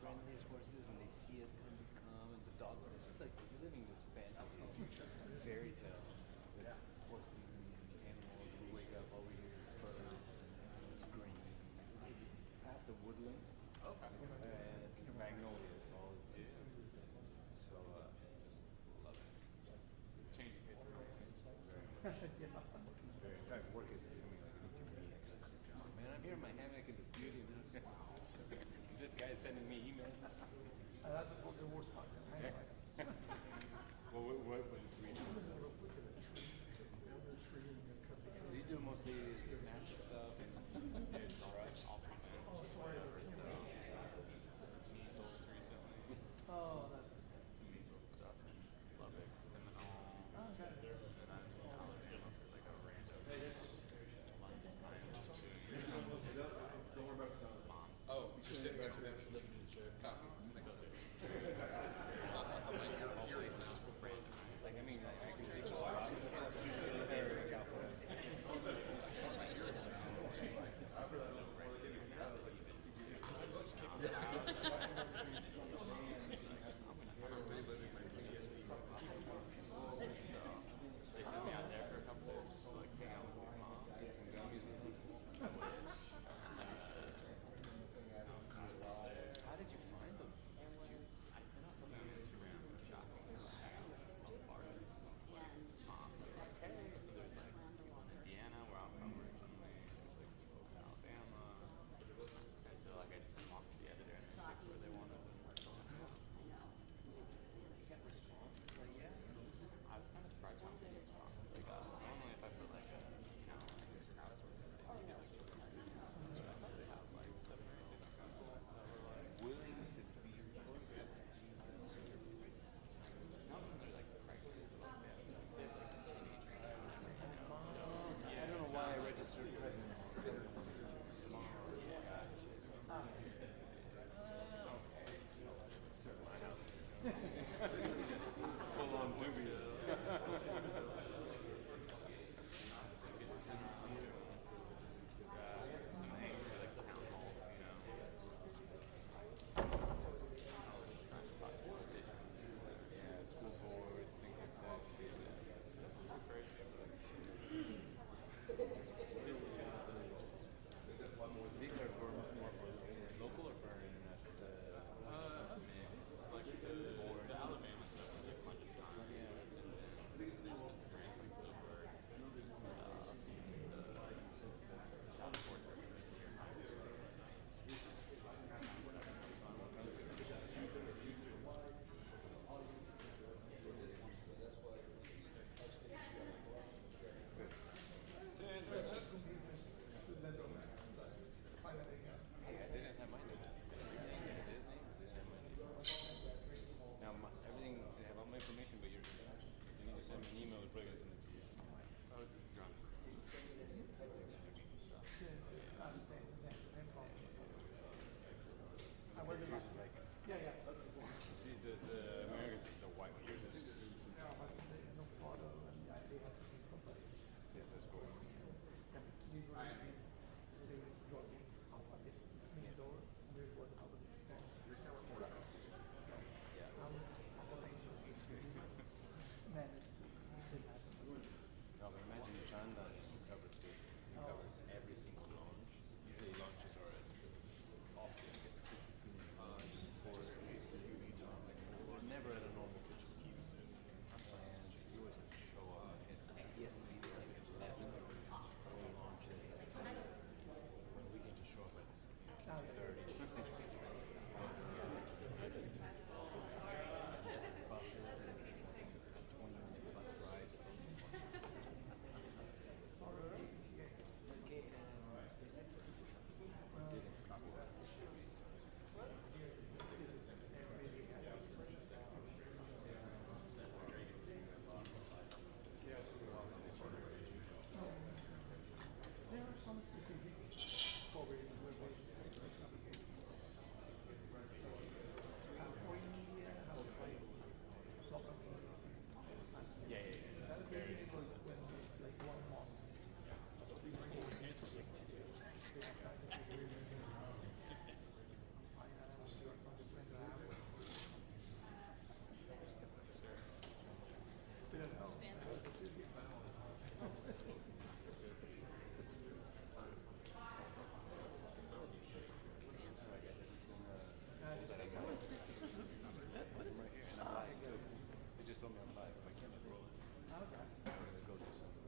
friendliest horses when they see us come, and the dogs. It's just like you're living this fantasy fairy tale with horses and animals. We wake up over here, birds and scream. It's past the woodlands. Okay. And it's magnolias, all this too. So just love it. Changing pace for Very much. Very. In fact, work is becoming like an inconvenient job. Man, I'm here in my hammock in this beauty. This guy is sending me emails. That's the worst part. Well, what was we do? We do mostly massive stuff and it's all right. Oh, sorry. measles recently. Oh, that's. Measles stuff in Lubbock, Seminole. And then I'm in Alabama for like a random London kind of 2 years. Don't worry about Moms. Oh, you're sitting next to them. Copy. Makes sense. You're just Random. Like, I mean, I can see a lot of stuff. reliving my PTSD. They sent me out there for a couple days just to like hang out with my mom, get some gummies with me. How did you find them? I sent out something on Instagram shopping on the bar. Mom was like, hey, so there's like people in Indiana where I'm from originally, there's like some folks in Alabama. And so like I just sent them off to the editor and they picked where they wanted them. You got response? Like, yeah. I was kind of surprised how many responses they got. Normally if I put like a, outsourcing thing, you get like 2 reviews. But I thought they have like 7 or 8 different people that were like, Willing to be recorded. none of them are like pregnant, but like they have like teenagers. So I don't know why I registered pregnant. My house. Full on boobies. some names for like town halls, you know. Yeah, school boards, things like that. These are for more for local or for international? Mix. Like the Alabama stuff was like much of time. Yeah. And then just grants like Bluebird stuff. Child support for your house. Hey, I didn't have mine. Everything is Disney. Now, everything, they have all my information, but you need to send me an email. We're probably going to send it to you. Oh, it's drunk. I wonder if Yours is like, yeah. see, the Americans is so white, but yours is, Yeah, but there's no photo and they have to see somebody. yeah, that's cool. And usually they go out a bit near the door and there was another stand. Yeah. Managed business. No, but imagine Chanda covers this. He covers every single launch. Usually launches are off. Just for space. Never at a normal to just keep us. And he always has to show up. And he has to be there like at 11 for launches. When we can just show up at 30. Buses and 20 minutes. saw me on live. My camera's rolling. Okay. We're gonna go do something.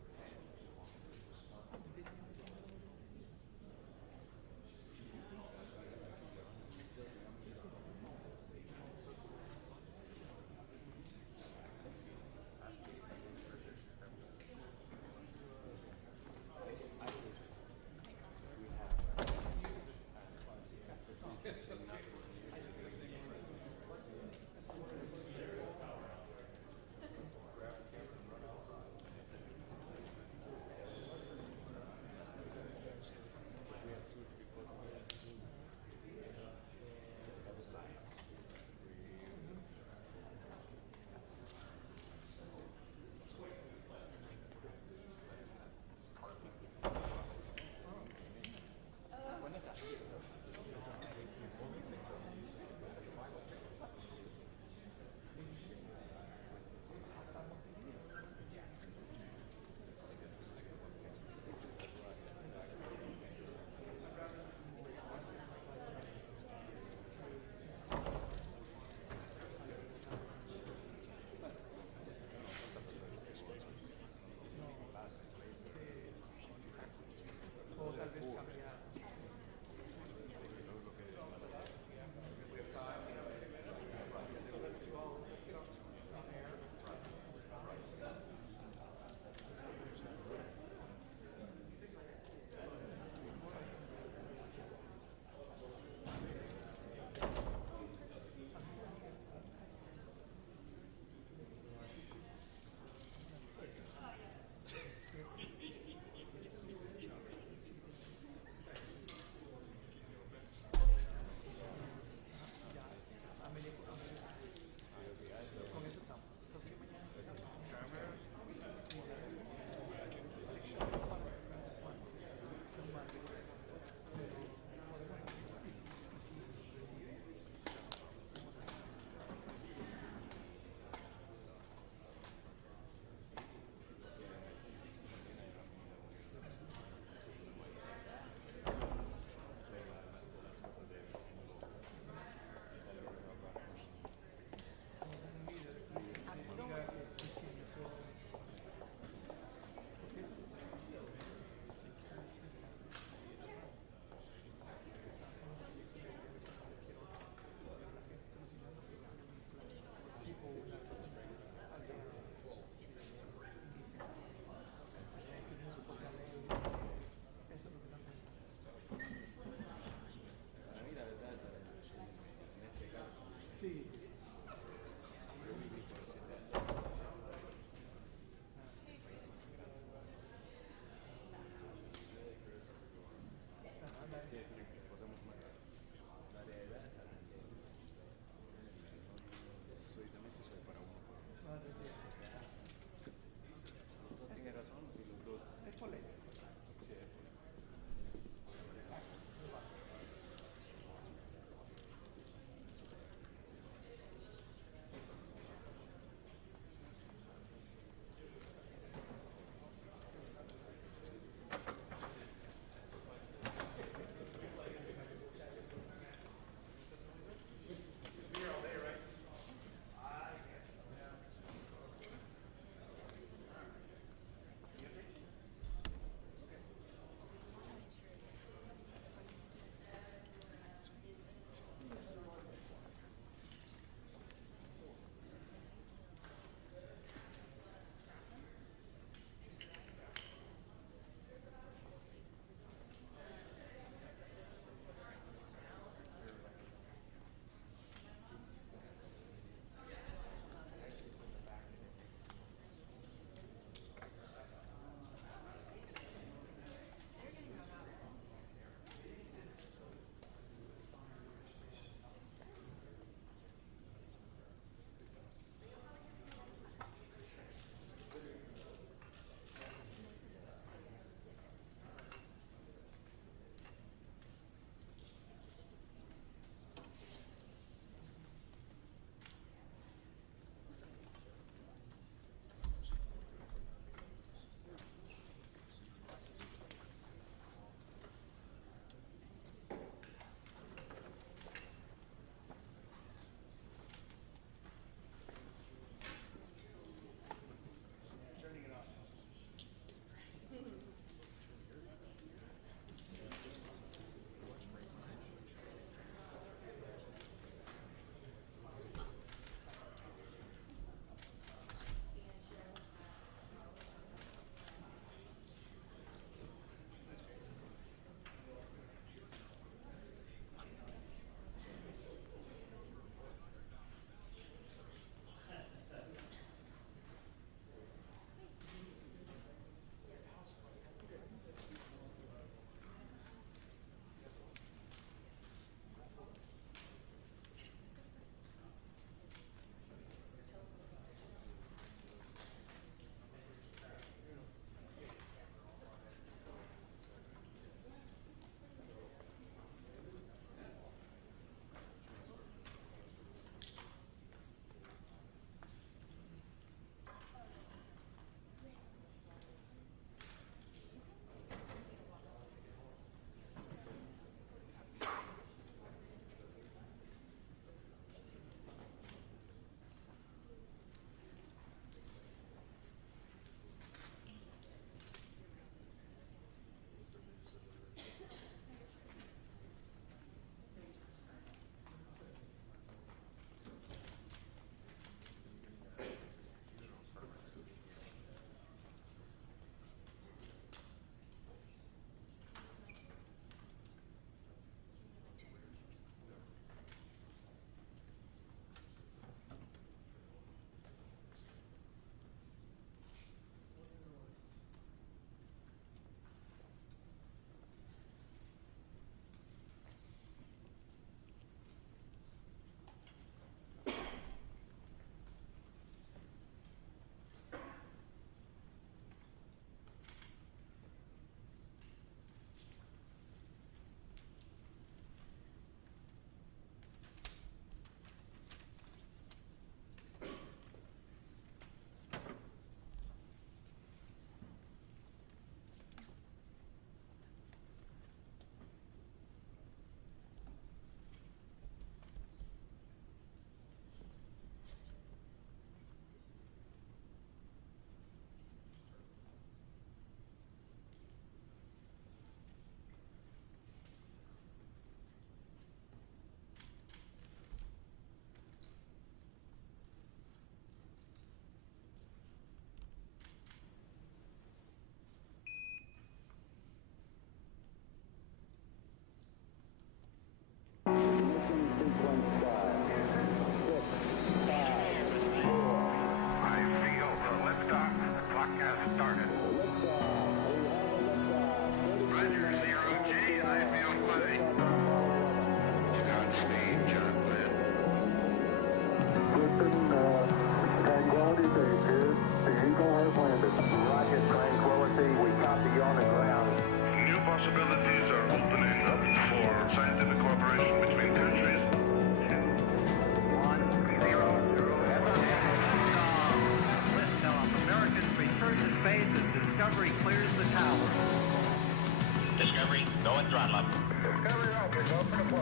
job. Discovery Alpha, go for deploy.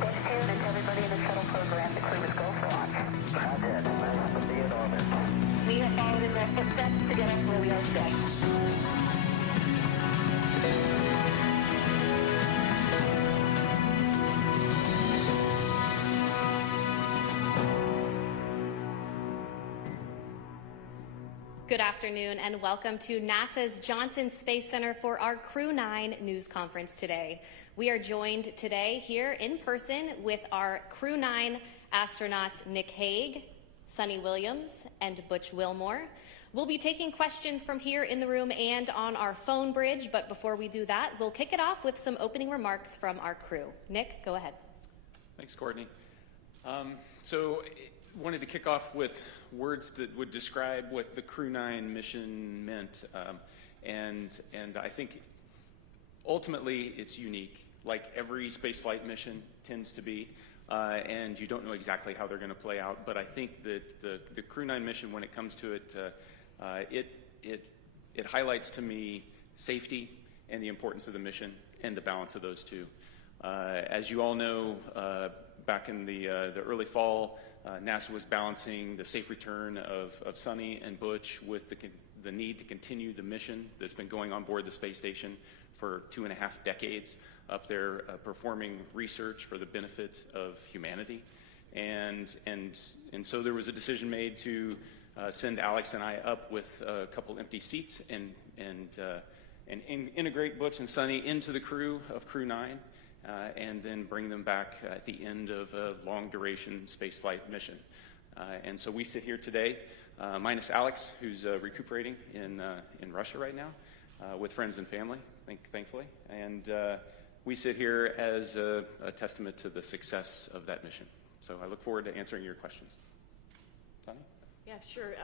Butch Wilmore, it's everybody in the shuttle program. The crew is go for launch. Roger. Nice to be in orbit. We have followed in their footsteps to get us where we are today. Good afternoon and welcome to NASA's Johnson Space Center for our Crew-9 news conference today. We are joined today here in person with our Crew-9 astronauts Nick Hague, Suni Williams, and Butch Wilmore. We'll be taking questions from here in the room and on our phone bridge, but before we do that, we'll kick it off with some opening remarks from our crew. Nick, go ahead. Thanks, Courtney. Wanted to kick off with words that would describe what the Crew-9 mission meant, and I think ultimately it's unique, like every spaceflight mission tends to be, and you don't know exactly how they're going to play out. But I think that the Crew-9 mission, when it comes to it, it highlights to me safety and the importance of the mission and the balance of those two. As you all know, back in the early fall, NASA was balancing the safe return of Suni and Butch with the need to continue the mission that's been going on board the space station for 2.5 decades up there, performing research for the benefit of humanity. And so there was a decision made to send Alex and I up with a couple empty seats and integrate Butch and Suni into the crew of Crew-9. And then bring them back at the end of a long-duration spaceflight mission. And so we sit here today, minus Alex, who's recuperating in Russia right now, with friends and family, thankfully. And we sit here as a testament to the success of that mission. So I look forward to answering your questions. Suni? Yeah, sure.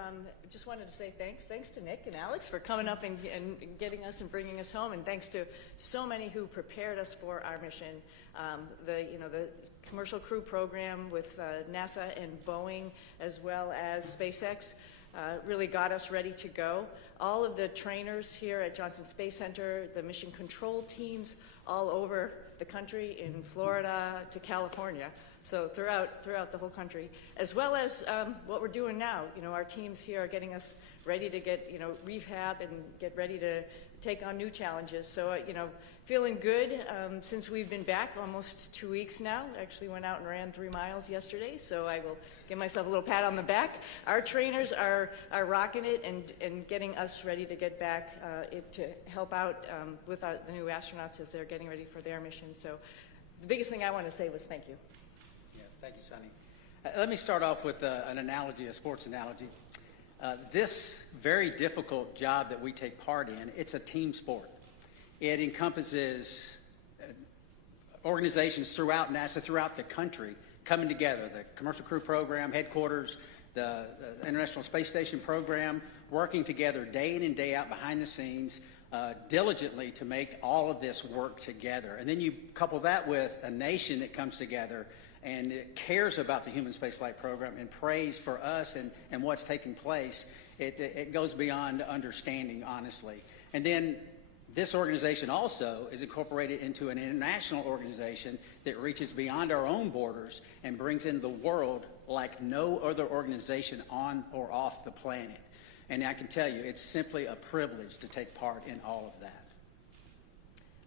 Just wanted to say thanks. Thanks to Nick and Alex for coming up and getting us and bringing us home, and thanks to so many who prepared us for our mission. The Commercial Crew program with NASA and Boeing, as well as SpaceX, really got us ready to go. All of the trainers here at Johnson Space Center, the mission control teams all over the country, in Florida to California. So throughout the whole country, as well as what we're doing now. Our teams here are getting us ready to get, rehab and get ready to take on new challenges. So, feeling good since we've been back almost 2 weeks now. Actually went out and ran 3 miles yesterday, so I will give myself a little pat on the back. Our trainers are rocking it and getting us ready to get back to help out with the new astronauts as they're getting ready for their mission. So the biggest thing I want to say was thank you. Thank you, Suni. Let me start off with an analogy, a sports analogy. This very difficult job that we take part in, it's a team sport. It encompasses organizations throughout NASA, throughout the country, coming together. The Commercial Crew program, headquarters, the International Space Station program, working together day in and day out behind the scenes, diligently to make all of this work together. And then you couple that with a nation that comes together and it cares about the human spaceflight program and prays for us and what's taking place. It goes beyond understanding, honestly. And then this organization also is incorporated into an international organization that reaches beyond our own borders and brings in the world like no other organization on or off the planet. And I can tell you, it's simply a privilege to take part in all of that.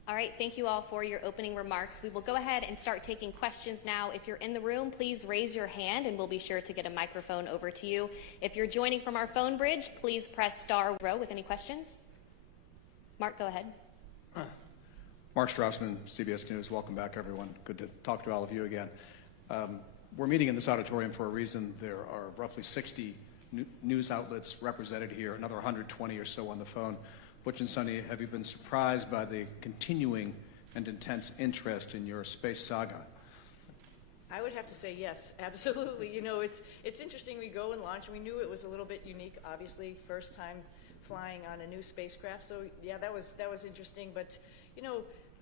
All right, thank you all for your opening remarks. We will go ahead and start taking questions now. If you're in the room, please raise your hand and we'll be sure to get a microphone over to you. If you're joining from our phone bridge, please press star row with any questions. Mark, go ahead. Mark Strassman, CBS News. Welcome back, everyone. Good to talk to all of you again. We're meeting in this auditorium for a reason. There are roughly 60 news outlets represented here, another 120 or so on the phone. Butch and Suni, have you been surprised by the continuing and intense interest in your space saga? I would have to say yes, absolutely. It's interesting. We go and launch, and we knew it was a little bit unique, obviously, first time flying on a new spacecraft. So yeah, that was interesting. But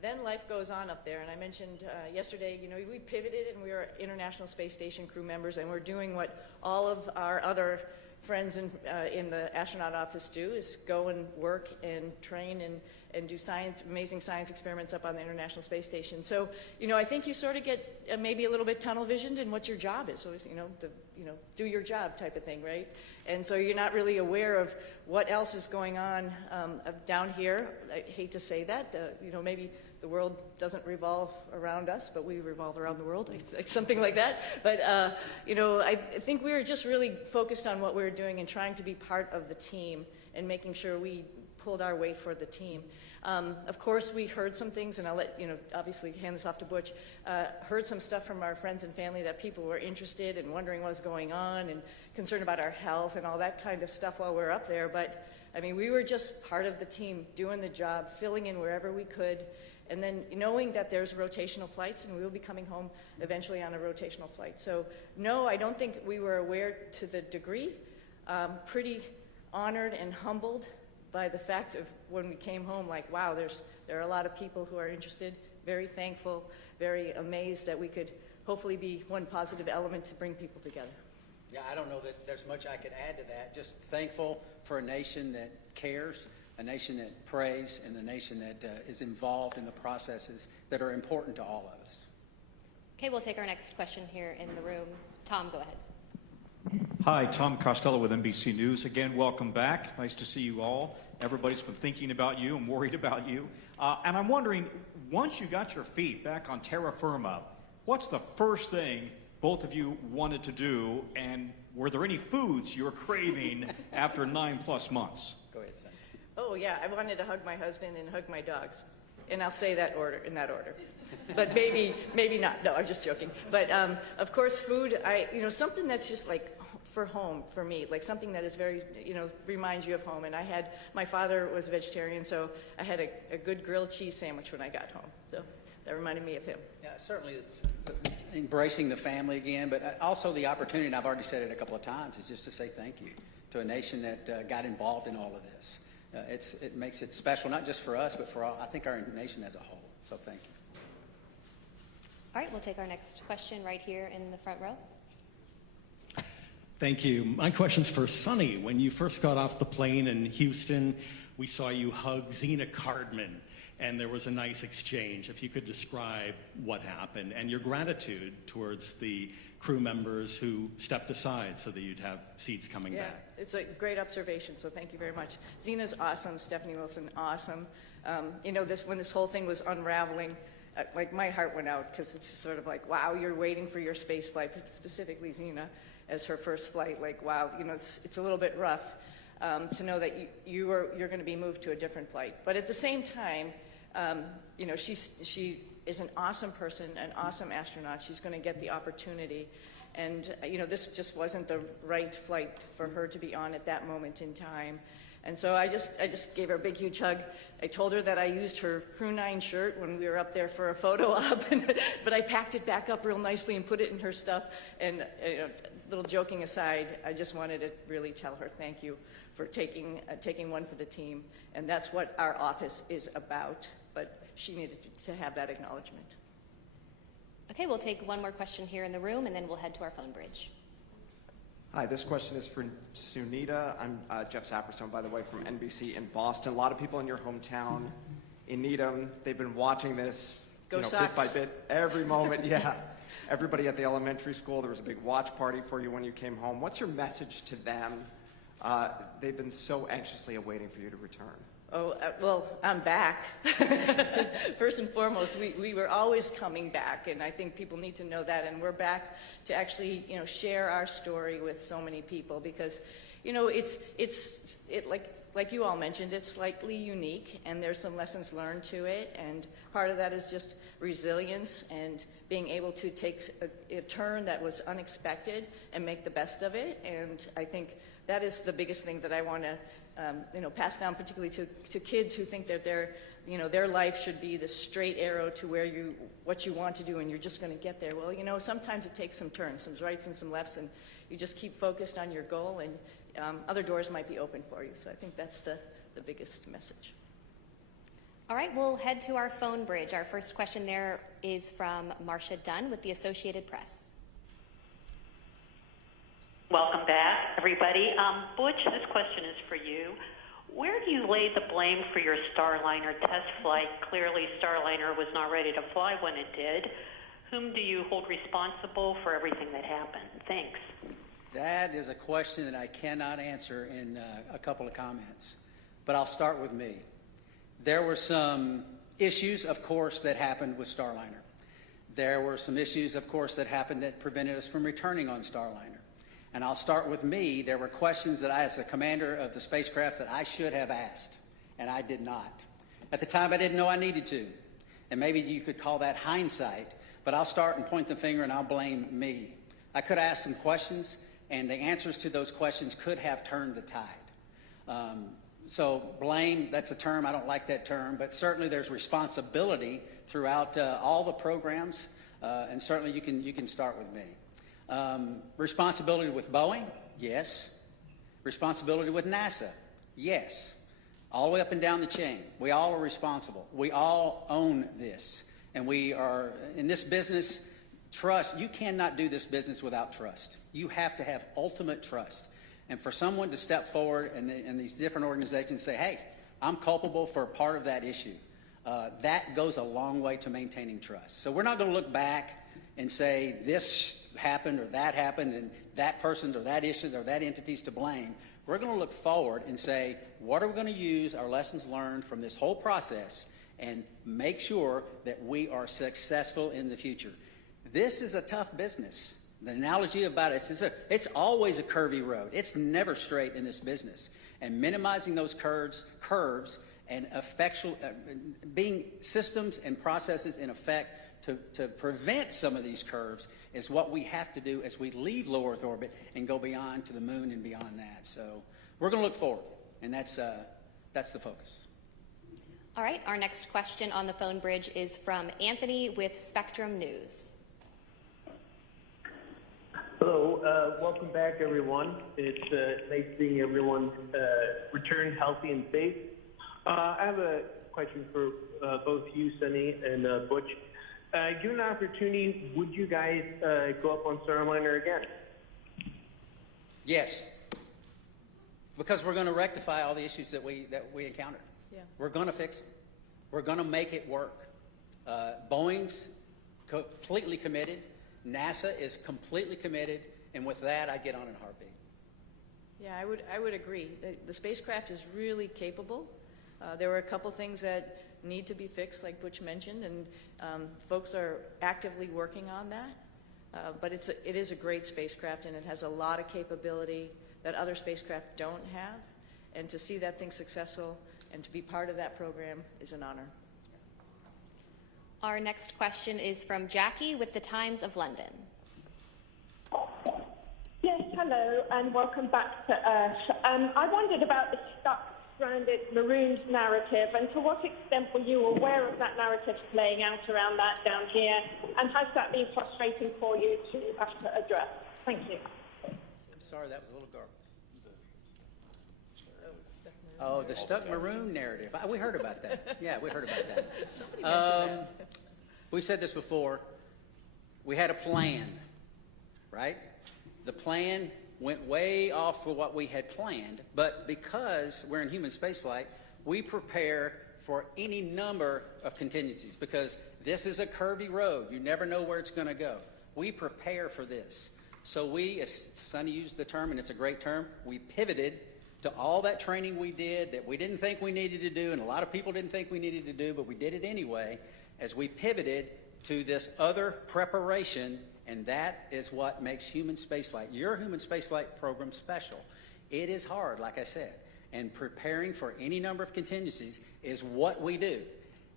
then life goes on up there. And I mentioned yesterday, we pivoted and we are International Space Station crew members, and we're doing what all of our other friends in the astronaut office do, is go and work and train and do amazing science experiments up on the International Space Station. So, I think you sort of get maybe a little bit tunnel visioned in what your job is. So, do your job type of thing, right? And so you're not really aware of what else is going on down here. I hate to say that, maybe the world doesn't revolve around us, but we revolve around the world, something like that. But, I think we were just really focused on what we were doing and trying to be part of the team and making sure we pulled our weight for the team. Of course, we heard some things, and I'll let, obviously hand this off to Butch, heard some stuff from our friends and family that people were interested and wondering what was going on and concerned about our health and all that kind of stuff while we were up there. But, I mean, we were just part of the team, doing the job, filling in wherever we could, and then knowing that there's rotational flights, and we will be coming home eventually on a rotational flight. So, no, I don't think we were aware to the degree. Pretty honored and humbled by the fact of when we came home, like, wow, there are a lot of people who are interested, very thankful, very amazed that we could hopefully be one positive element to bring people together. Yeah, I don't know that there's much I could add to that. Just thankful for a nation that cares, a nation that prays, and a nation that is involved in the processes that are important to all of us. Okay, we'll take our next question here in the room. Tom, go ahead. Hi, Tom Costello with NBC News. Again, welcome back. Nice to see you all. Everybody's been thinking about you and worried about you. And I'm wondering, once you got your feet back on terra firma, what's the first thing both of you wanted to do, and were there any foods you were craving after 9+ months? Go ahead, son. Oh, yeah, I wanted to hug my husband and hug my dogs. And I'll say that in that order. But maybe not. No, I'm just joking. But, of course, food, something that's just like for home, for me, like something that is very, reminds you of home. And my father was a vegetarian, so I had a good grilled cheese sandwich when I got home. So that reminded me of him. Yeah, certainly embracing the family again, but also the opportunity, and I've already said it a couple of times, is just to say thank you to a nation that got involved in all of this. It makes it special, not just for us, but for I think our nation as a whole. So thank you. All right, we'll take our next question right here in the front row. Thank you. My question's for Suni. When you first got off the plane in Houston, we saw you hug Zena Cardman, and there was a nice exchange. If you could describe what happened and your gratitude towards the crew members who stepped aside so that you'd have seats coming back. It's a great observation, so thank you very much. Zena's awesome, Stephanie Wilson, awesome. When this whole thing was unraveling, like my heart went out because it's just sort of like, wow, you're waiting for your space flight, specifically Zena as her first flight. Like, wow, it's a little bit rough to know that you're going to be moved to a different flight. But at the same time, she is an awesome person, an awesome astronaut. She's going to get the opportunity. And, this just wasn't the right flight for her to be on at that moment in time. And so I just gave her a big, huge hug. I told her that I used her Crew-9 shirt when we were up there for a photo op, but I packed it back up real nicely and put it in her stuff. And, little joking aside, I just wanted to really tell her thank you for taking one for the team. And that's what our office is about. But she needed to have that acknowledgement. Okay, we'll take one more question here in the room, and then we'll head to our phone bridge. Hi, this question is for Sunita. I'm Jeff Saperstone, by the way, from NBC in Boston. A lot of people in your hometown in Needham, they've been watching this bit by bit, every moment. Yeah, everybody at the elementary school, there was a big watch party for you when you came home. What's your message to them? They've been so anxiously awaiting for you to return. Oh, well, I'm back. First and foremost, we were always coming back, and I think people need to know that, and we're back to actually, share our story with so many people because, it's like you all mentioned, it's slightly unique, and there's some lessons learned to it, and part of that is just resilience and being able to take a turn that was unexpected and make the best of it, and I think that is the biggest thing that I want to pass down, particularly to kids who think that their life should be the straight arrow to what you want to do, and you're just going to get there. Well, sometimes it takes some turns, some rights and some lefts, and you just keep focused on your goal, and other doors might be open for you. So I think that's the biggest message. All right, we'll head to our phone bridge. Our first question there is from Marcia Dunn with the Associated Press. Welcome back. everybody. Butch, this question is for you. Where do you lay the blame for your Starliner test flight? Clearly, Starliner was not ready to fly when it did. Whom do you hold responsible for everything that happened? Thanks. That is a question that I cannot answer in a couple of comments, but I'll start with me. There were some issues, of course, that happened with Starliner. There were some issues, of course, that happened that prevented us from returning on Starliner. And I'll start with me. There were questions that I, as the commander of the spacecraft, that I should have asked, and I did not. At the time, I didn't know I needed to. And maybe you could call that hindsight, but I'll start and point the finger and I'll blame me. I could have asked some questions, and the answers to those questions could have turned the tide. So blame, that's a term, I don't like that term, but certainly there's responsibility throughout all the programs, and certainly you can start with me. Responsibility with Boeing, yes. Responsibility with NASA, yes. All the way up and down the chain. We all are responsible. We all own this. And we are, in this business, trust, you cannot do this business without trust. You have to have ultimate trust. And for someone to step forward and these different organizations say, hey, I'm culpable for part of that issue, that goes a long way to maintaining trust. So we're not going to look back and say this happened or that happened and that person or that issue or that entity's to blame. We're going to look forward and say, what are we going to use our lessons learned from this whole process and make sure that we are successful in the future. This is a tough business. The analogy about it is it's always a curvy road. It's never straight in this business. And minimizing those curves and being systems and processes in effect to prevent some of these curves is what we have to do as we leave low Earth orbit and go beyond to the moon and beyond that. So we're going to look forward, and that's the focus. All right, our next question on the phone bridge is from Anthony with Spectrum News. Hello, welcome back, everyone. It's nice seeing everyone return healthy and safe. I have a question for both you, Suni, and Butch. Given an opportunity, would you guys go up on Starliner again? Yes, because we're going to rectify all the issues that we encountered. Yeah. We're going to fix them. We're going to make it work. Boeing's completely committed. NASA is completely committed, and with that, I get on in a heartbeat. Yeah, I would agree. The spacecraft is really capable. There were a couple things that need to be fixed, like Butch mentioned, and folks are actively working on that. But it is a great spacecraft, and it has a lot of capability that other spacecraft don't have. And to see that thing successful and to be part of that program is an honor. Our next question is from Jackie with the Times of London. Yes, hello, and welcome back to Earth. I wondered about the stuck, stranded maroons narrative, and to what extent were you aware of that narrative playing out around that down here, and has that been frustrating for you to have to address? Thank you. I'm sorry, that was a little garbled. Oh, the stuck maroon narrative. We heard about that. Yeah, we heard about that. Somebody mentioned that. We've said this before. We had a plan, right? The plan went way off for what we had planned, but because we're in human spaceflight, we prepare for any number of contingencies because this is a curvy road. You never know where it's going to go. We prepare for this. So we, as Suni used the term, and it's a great term, we pivoted to all that training we did that we didn't think we needed to do, and a lot of people didn't think we needed to do, but we did it anyway, as we pivoted to this other preparation, and that is what makes human spaceflight, your human spaceflight program, special. It is hard, like I said, and preparing for any number of contingencies is what we do.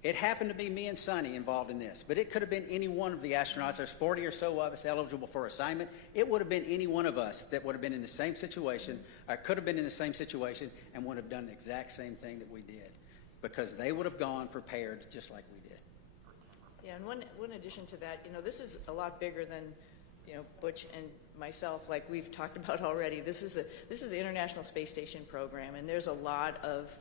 It happened to be me and Suni involved in this, but it could have been any one of the astronauts. There's 40 or so of us eligible for assignment. It would have been any one of us that would have been in the same situation, or could have been in the same situation, and would have done the exact same thing that we did, because they would have gone prepared just like we did. Yeah, and one addition to that, this is a lot bigger than, Butch and myself, like we've talked about already. This is the International Space Station program, and there's a lot of,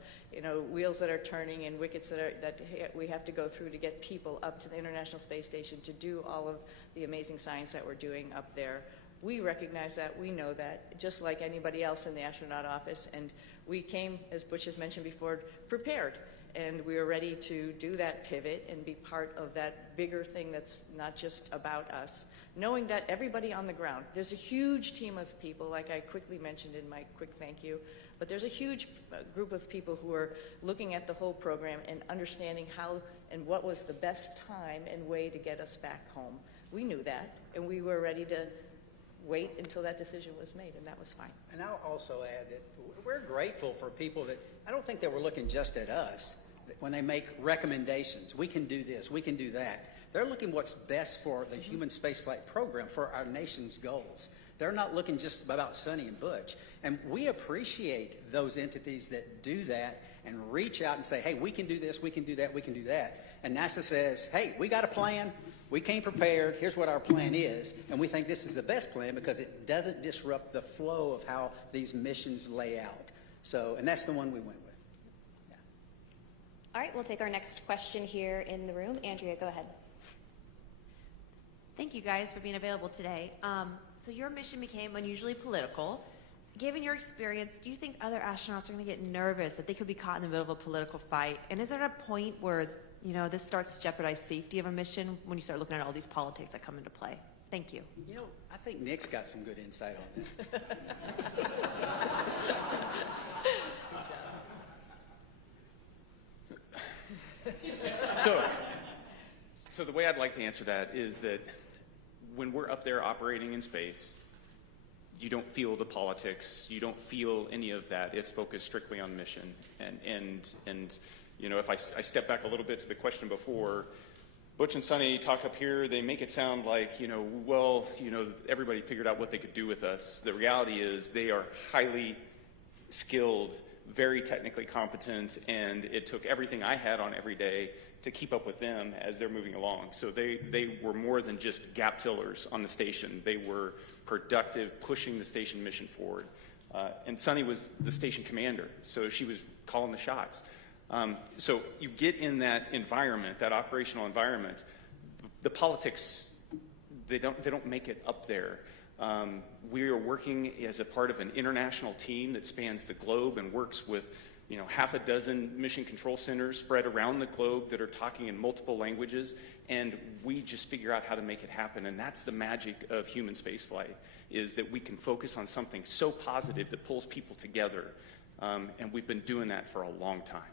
wheels that are turning and wickets that we have to go through to get people up to the International Space Station to do all of the amazing science that we're doing up there. We recognize that, we know that, just like anybody else in the astronaut office, and we came, as Butch has mentioned before, prepared. And we are ready to do that pivot and be part of that bigger thing that's not just about us. Knowing that everybody on the ground, there's a huge team of people, like I quickly mentioned in my quick thank you, but there's a huge group of people who are looking at the whole program and understanding how and what was the best time and way to get us back home. We knew that, and we were ready to wait until that decision was made, and that was fine. And I'll also add that we're grateful for people that, I don't think they were looking just at us when they make recommendations. We can do this, we can do that. They're looking what's best for the human spaceflight program, for our nation's goals. They're not looking just about Suni and Butch. And we appreciate those entities that do that and reach out and say, hey, we can do this, we can do that, we can do that. And NASA says, hey, we got a plan, we came prepared, here's what our plan is, and we think this is the best plan because it doesn't disrupt the flow of how these missions lay out. So, and that's the one we went with. All right, we'll take our next question here in the room. Andrea, go ahead. Thank you guys for being available today. So your mission became unusually political. Given your experience, do you think other astronauts are going to get nervous that they could be caught in the middle of a political fight? And is there a point where, you know, this starts to jeopardize safety of a mission when you start looking at all these politics that come into play? Thank you. You know, I think Nick's got some good insight on that. So the way I'd like to answer that is that when we're up there operating in space, you don't feel the politics, you don't feel any of that. It's focused strictly on mission. And you know, if I step back a little bit to the question before, Butch and Suni talk up here, they make it sound like, you know, well, you know, everybody figured out what they could do with us. The reality is they are highly skilled, very technically competent, and it took everything I had on every day to keep up with them as they're moving along. So they were more than just gap fillers on the station. They were productive, pushing the station mission forward. And Suni was the station commander, so she was calling the shots. So you get in that environment, that operational environment, the politics, they don't make it up there. We are working as a part of an international team that spans the globe and works with, you know, half a dozen mission control centers spread around the globe that are talking in multiple languages, and we just figure out how to make it happen. And that's the magic of human spaceflight, is that we can focus on something so positive that pulls people together, and we've been doing that for a long time.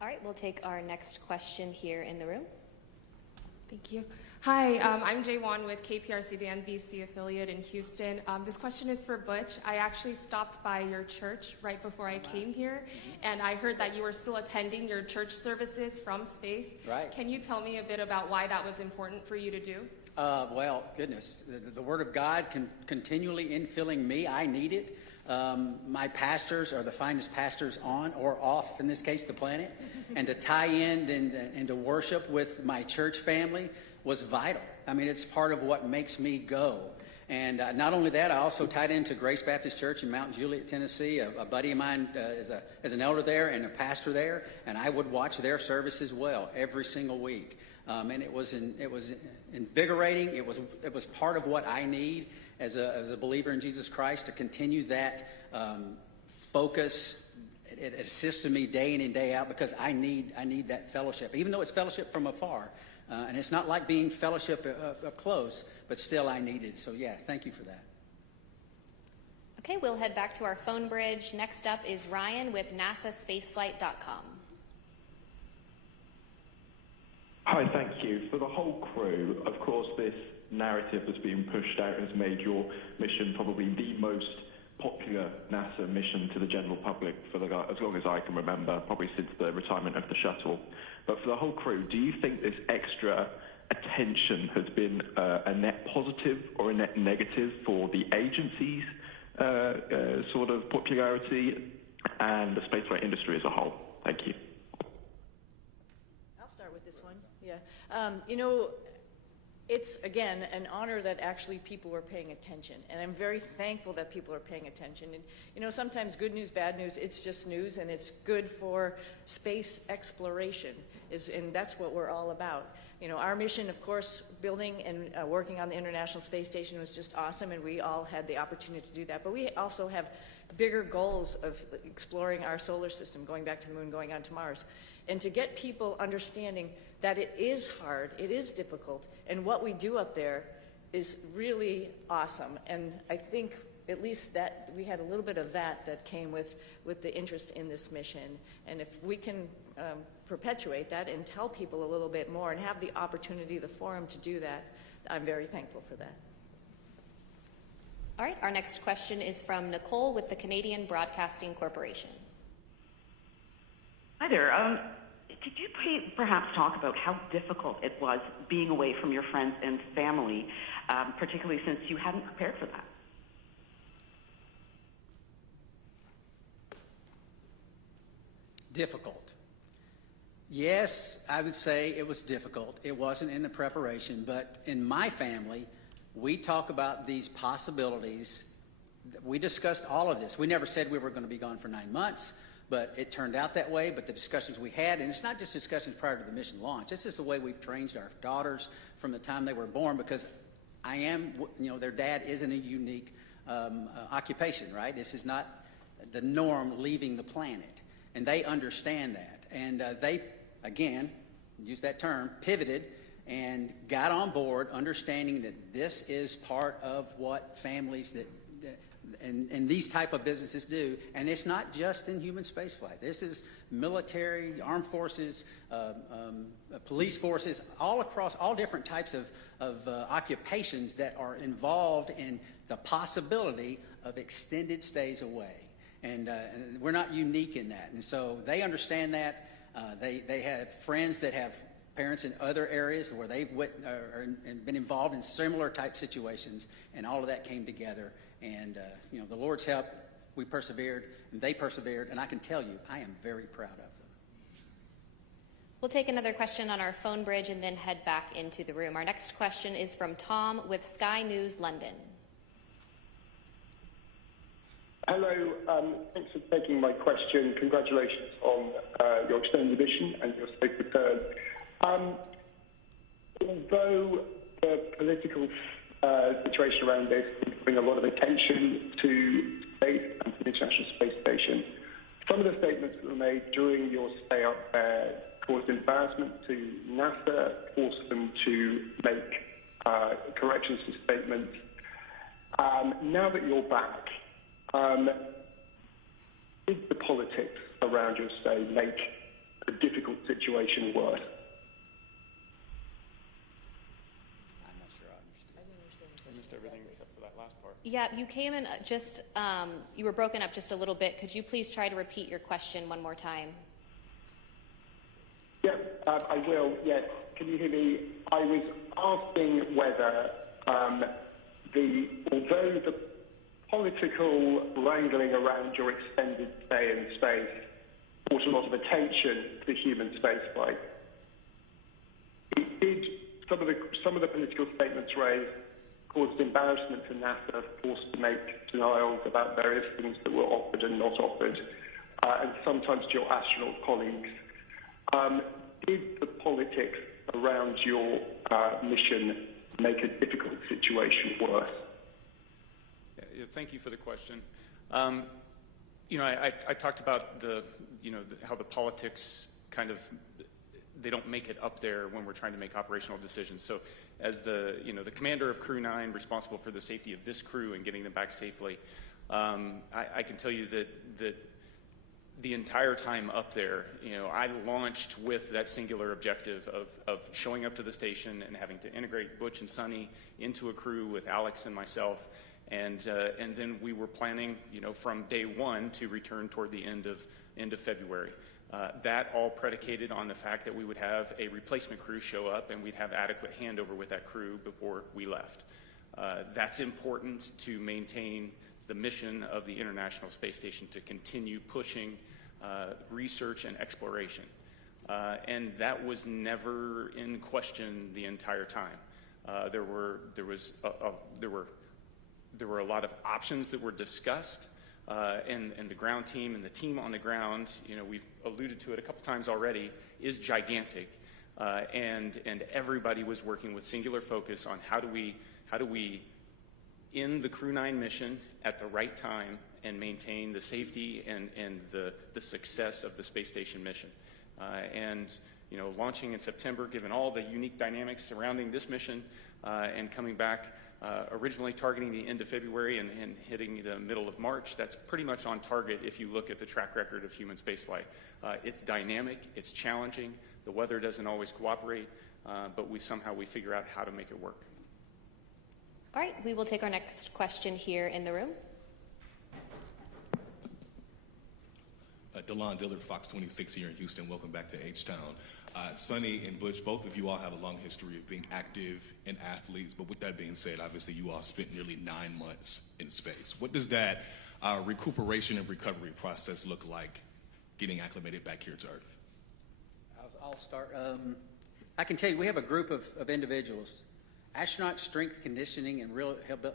All right, we'll take our next question here in the room. Thank you. Hi, I'm Jay Wan with KPRC, the NBC affiliate in Houston. This question is for Butch. I actually stopped by your church right before I came here, and I heard that you were still attending your church services from space. Right. Can you tell me a bit about why that was important for you to do? Well, goodness, the Word of God continually infilling me. I need it. My pastors are the finest pastors on or off, in this case, the planet. And to tie in and to worship with my church family was vital. I mean, it's part of what makes me go. And not only that, I also tied into Grace Baptist Church in Mount Juliet, Tennessee. A buddy of mine is an elder there and a pastor there, and I would watch their service as well every single week. And it was invigorating. It was part of what I need as a believer in Jesus Christ, to continue that focus. It assisted me day in and day out because I need that fellowship, even though it's fellowship from afar. And it's not like being fellowship up close, but still I need it. So yeah, thank you for that. Okay, we'll head back to our phone bridge. Next up is Ryan with NASAspaceflight.com. Hi, thank you. For the whole crew, of course, this narrative that's being pushed out has made your mission probably the most popular NASA mission to the general public for as long as I can remember, probably since the retirement of the shuttle. But for the whole crew, do you think this extra attention has been a net positive or a net negative for the agency's sort of popularity and the spaceflight industry as a whole? Thank you. I'll start with this one. Yeah. You know, it's, again, an honor that actually people are paying attention. And I'm very thankful that people are paying attention. And, you know, sometimes good news, bad news, it's just news, and it's good for space exploration, and that's what we're all about. You know, our mission, of course, building and working on the International Space Station was just awesome, and we all had the opportunity to do that. But we also have bigger goals of exploring our solar system, going back to the moon, going on to Mars. And to get people understanding that it is hard, it is difficult, and what we do up there is really awesome. And I think at least that we had a little bit of that came with the interest in this mission. And if we can perpetuate that and tell people a little bit more and have the opportunity, the forum to do that, I'm very thankful for that. All right, our next question is from Nicole with the Canadian Broadcasting Corporation. Hi there. Could you perhaps talk about how difficult it was being away from your friends and family, particularly since you hadn't prepared for that? Difficult. Yes, I would say it was difficult. It wasn't in the preparation, but in my family, we talk about these possibilities. We discussed all of this. We never said we were going to be gone for 9 months, but it turned out that way. But the discussions we had, and it's not just discussions prior to the mission launch. This is the way we've trained our daughters from the time they were born, because their dad isn't a unique occupation, right? This is not the norm leaving the planet, and they understand that. And they, again, use that term, pivoted and got on board, understanding that this is part of what families and these type of businesses do. And it's not just in human spaceflight. This is military, armed forces, police forces, all across all different types of occupations that are involved in the possibility of extended stays away. And we're not unique in that. And so they understand that. They have friends that have parents in other areas where they've been involved in similar type situations, and all of that came together. And the Lord's help, we persevered, and they persevered, and I can tell you, I am very proud of them. We'll take another question on our phone bridge and then head back into the room. Our next question is from Tom with Sky News London. Hello, thanks for taking my question. Congratulations on your extended mission and your safe return. Although the political situation around this is bringing a lot of attention to space and to the International Space Station, some of the statements that were made during your stay up there caused embarrassment to NASA, forced them to make corrections to statements. Now that you're back, did the politics around your stay make a difficult situation worse? I'm not sure I understand. I missed everything except for that last part. Yeah, you came in you were broken up just a little bit. Could you please try to repeat your question one more time? Yeah, I will. Yes. Can you hear me? I was asking whether, although the political wrangling around your extended stay in space brought a lot of attention to human spaceflight, some of the political statements raised caused embarrassment to NASA, forced to make denials about various things that were offered and not offered, and sometimes to your astronaut colleagues. Did the politics around your mission make a difficult situation worse? Yeah, thank you for the question. I talked about how the politics they don't make it up there when we're trying to make operational decisions. So as the commander of Crew-9, responsible for the safety of this crew and getting them back safely, I can tell you that the entire time up there, I launched with that singular objective of showing up to the station and having to integrate Butch and Suni into a crew with Alex and myself. And then we were planning, from day one to return toward the end of February. That all predicated on the fact that we would have a replacement crew show up and we'd have adequate handover with that crew before we left. That's important to maintain the mission of the International Space Station, to continue pushing research and exploration. And that was never in question the entire time. There were a lot of options that were discussed, and the ground team and the team on the ground, we've alluded to it a couple times already, is gigantic. and everybody was working with singular focus on how do we end the Crew-9 mission at the right time and maintain the safety and the success of the space station mission. And launching in September, given all the unique dynamics surrounding this mission, and coming back originally targeting the end of February and hitting the middle of March, that's pretty much on target if you look at the track record of human spaceflight. It's dynamic, it's challenging, the weather doesn't always cooperate, but we figure out how to make it work. All right, we will take our next question here in the room. DeLon Dillard, Fox 26 here in Houston. Welcome back to H-Town. Suni and Butch, both of you all have a long history of being active and athletes, but with that being said, obviously you all spent nearly 9 months in space. What does that recuperation and recovery process look like, getting acclimated back here to Earth? I'll start. I can tell you we have a group of individuals, astronaut strength conditioning and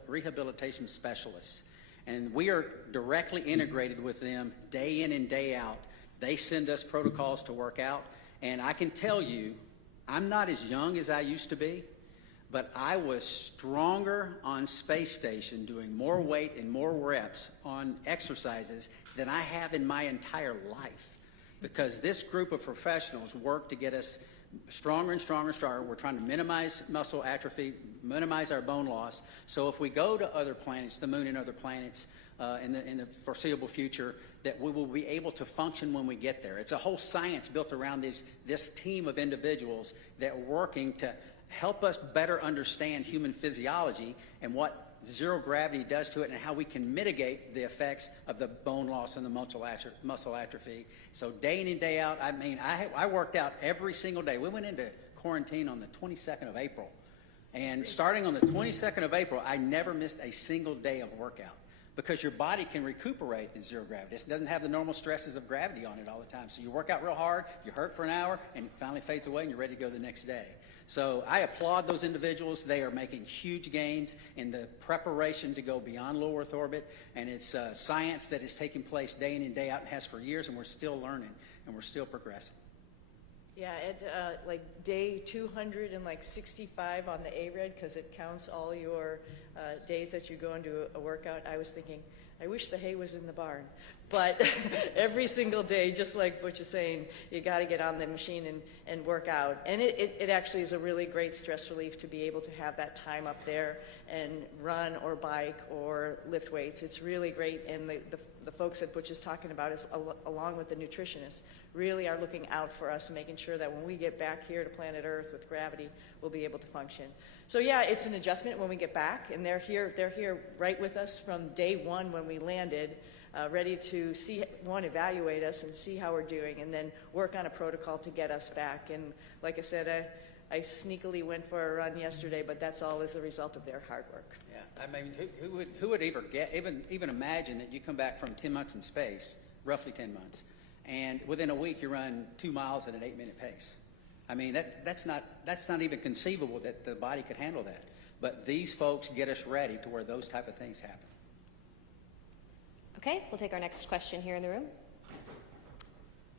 rehabilitation specialists. And we are directly integrated with them day in and day out. They send us protocols to work out. And I can tell you, I'm not as young as I used to be, but I was stronger on space station doing more weight and more reps on exercises than I have in my entire life. Because this group of professionals work to get us stronger and stronger and stronger. We're trying to minimize muscle atrophy, minimize our bone loss. So if we go to other planets, the moon and other planets in the foreseeable future, that we will be able to function when we get there. It's a whole science built around this team of individuals that are working to help us better understand human physiology and what zero gravity does to it and how we can mitigate the effects of the bone loss and the muscle atrophy. So day in and day out, I worked out every single day. We went into quarantine on the 22nd of April. And starting on the 22nd of April, I never missed a single day of workout because your body can recuperate in zero gravity. It doesn't have the normal stresses of gravity on it all the time. So you work out real hard, you hurt for an hour, and it finally fades away and you're ready to go the next day. So I applaud those individuals. They are making huge gains in the preparation to go beyond low Earth orbit, and it's science that is taking place day in and day out and has for years, and we're still learning, and we're still progressing. Yeah, at like day 265 on the ARED, because it counts all your days that you go into a workout, I was thinking, I wish the hay was in the barn. But every single day, just like Butch is saying, you got to get on the machine and work out. And it actually is a really great stress relief to be able to have that time up there and run or bike or lift weights. It's really great. And the folks that Butch is talking about, along with the nutritionists, really are looking out for us and making sure that when we get back here to planet Earth with gravity, we'll be able to function. So yeah, it's an adjustment when we get back, and they're here right with us from day one when we landed, ready to evaluate us and see how we're doing, and then work on a protocol to get us back. And like I said, I sneakily went for a run yesterday, but that's all as a result of their hard work. Yeah, I mean, who would even imagine that you come back from 10 months in space, roughly 10 months, and within a week you run 2 miles at an 8-minute pace? I mean, that's not even conceivable that the body could handle that. But these folks get us ready to where those type of things happen. Okay, we'll take our next question here in the room.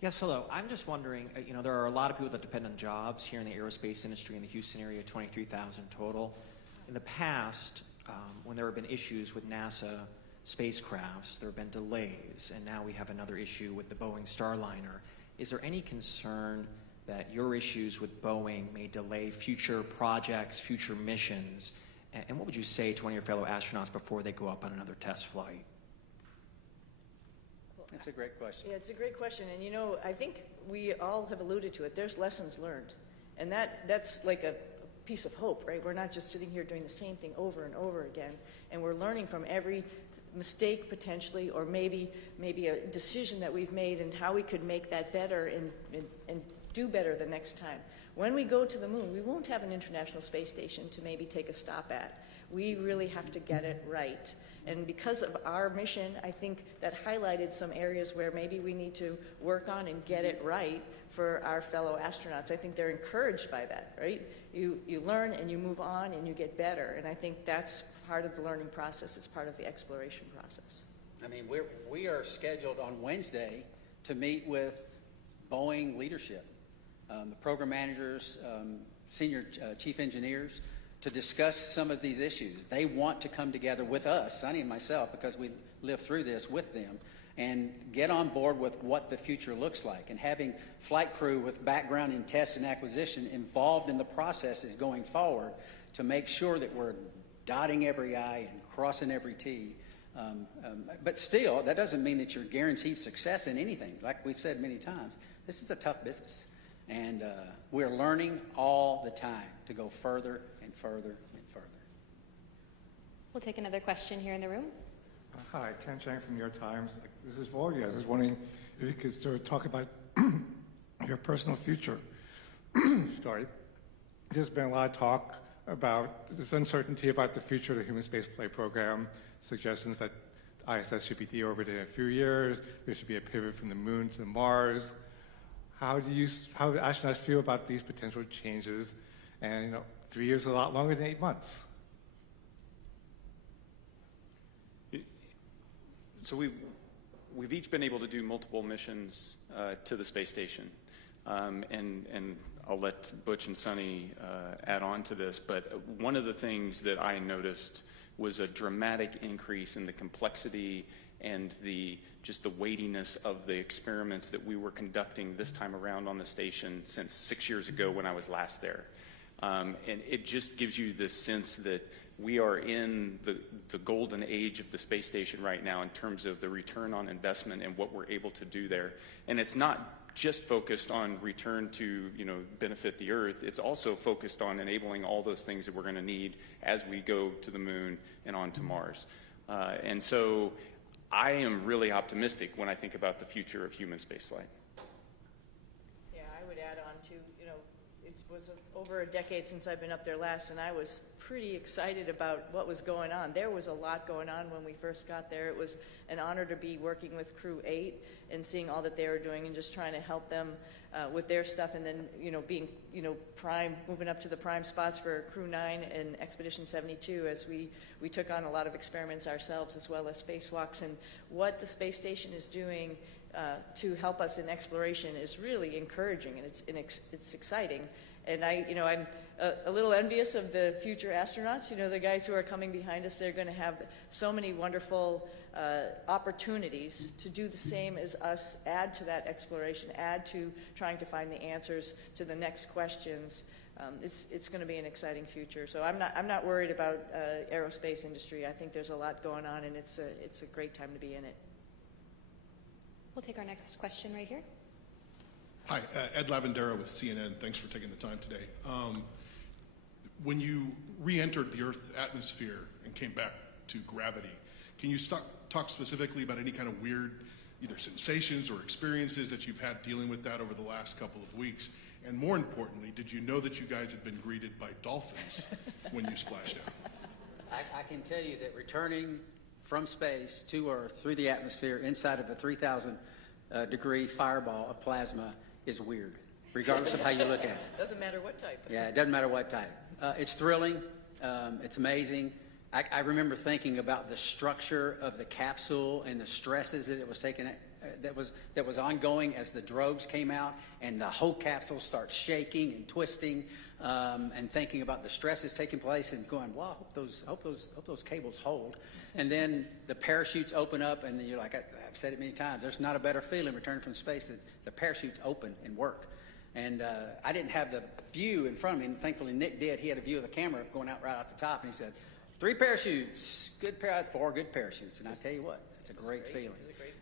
Yes, hello. I'm just wondering, there are a lot of people that depend on jobs here in the aerospace industry in the Houston area, 23,000 total. In the past, when there have been issues with NASA spacecrafts, there have been delays, and now we have another issue with the Boeing Starliner. Is there any concern that your issues with Boeing may delay future projects, future missions? And what would you say to one of your fellow astronauts before they go up on another test flight? That's a great question. Yeah, it's a great question. And I think we all have alluded to it. There's lessons learned. And that's like a piece of hope, right? We're not just sitting here doing the same thing over and over again. And we're learning from every mistake potentially, or maybe a decision that we've made and how we could make that better and do better the next time. When we go to the moon, we won't have an International Space Station to maybe take a stop at. We really have to get it right. And because of our mission, I think that highlighted some areas where maybe we need to work on and get it right for our fellow astronauts. I think they're encouraged by that, right? You learn and you move on and you get better. And I think that's part of the learning process. It's part of the exploration process. I mean, we are scheduled on Wednesday to meet with Boeing leadership. the program managers, senior chief engineers, to discuss some of these issues. They want to come together with us, Suni and myself, because we lived through this with them, and get on board with what the future looks like. And having flight crew with background in test and acquisition involved in the processes going forward to make sure that we're dotting every I and crossing every T. But still, that doesn't mean that you're guaranteed success in anything. Like we've said many times, this is a tough business. And we're learning all the time to go further and further and further. We'll take another question here in the room. Hi, Ken Chang from New York Times. This is for you. I was just wondering if you could sort of talk about your personal future. Sorry. There's been a lot of talk about this uncertainty about the future of the human spaceflight program, suggestions that ISS should be deorbited in a few years, there should be a pivot from the moon to Mars. How do astronauts feel about these potential changes? And 3 years is a lot longer than 8 months. So we've each been able to do multiple missions to the space station, and I'll let Butch and Suni add on to this. But one of the things that I noticed was a dramatic increase in the complexity and just the weightiness of the experiments that we were conducting this time around on the station since 6 years ago when I was last there. And it just gives you this sense that we are in the golden age of the space station right now in terms of the return on investment and what we're able to do there. And it's not just focused on return to benefit the Earth. It's also focused on enabling all those things that we're going to need as we go to the moon and on to Mars. And so I am really optimistic when I think about the future of human spaceflight. Yeah, I would add on to, it was over a decade since I've been up there last, and I was pretty excited about what was going on. There was a lot going on when we first got there. It was an honor to be working with Crew-9 and seeing all that they were doing and just trying to help them with their stuff, and then being prime, moving up to the prime spots for Crew-9 and Expedition 72 as we took on a lot of experiments ourselves as well as spacewalks. And what the space station is doing to help us in exploration is really encouraging, and it's exciting. And I'm a little envious of the future astronauts. The guys who are coming behind us, they're going to have so many wonderful opportunities to do the same as us, add to that exploration, add to trying to find the answers to the next questions. It's going to be an exciting future. So I'm not worried about aerospace industry. I think there's a lot going on, and it's a great time to be in it. We'll take our next question right here. Hi, Ed Lavandera with CNN. Thanks for taking the time today. When you re-entered the Earth's atmosphere and came back to gravity, can you talk specifically about any kind of weird either sensations or experiences that you've had dealing with that over the last couple of weeks? And more importantly, did you know that you guys had been greeted by dolphins when you splashed out? I can tell you that returning from space to Earth through the atmosphere inside of a 3,000 degree fireball of plasma is weird, regardless of how you look at it. Doesn't matter what type. Yeah, it doesn't matter what type. It's thrilling. It's amazing. I remember thinking about the structure of the capsule and the stresses that it was taking, that was ongoing as the drogues came out, and the whole capsule starts shaking and twisting, and thinking about the stresses taking place and going, wow, I hope those cables hold. And then the parachutes open up, and then you're like, I've said it many times, there's not a better feeling returning from space than the parachutes open and work. And I didn't have the view in front of me, and thankfully Nick did. He had a view of the camera going out right out the top, and he said, 3 parachutes, 4 good parachutes. And I tell you what, it's a great feeling.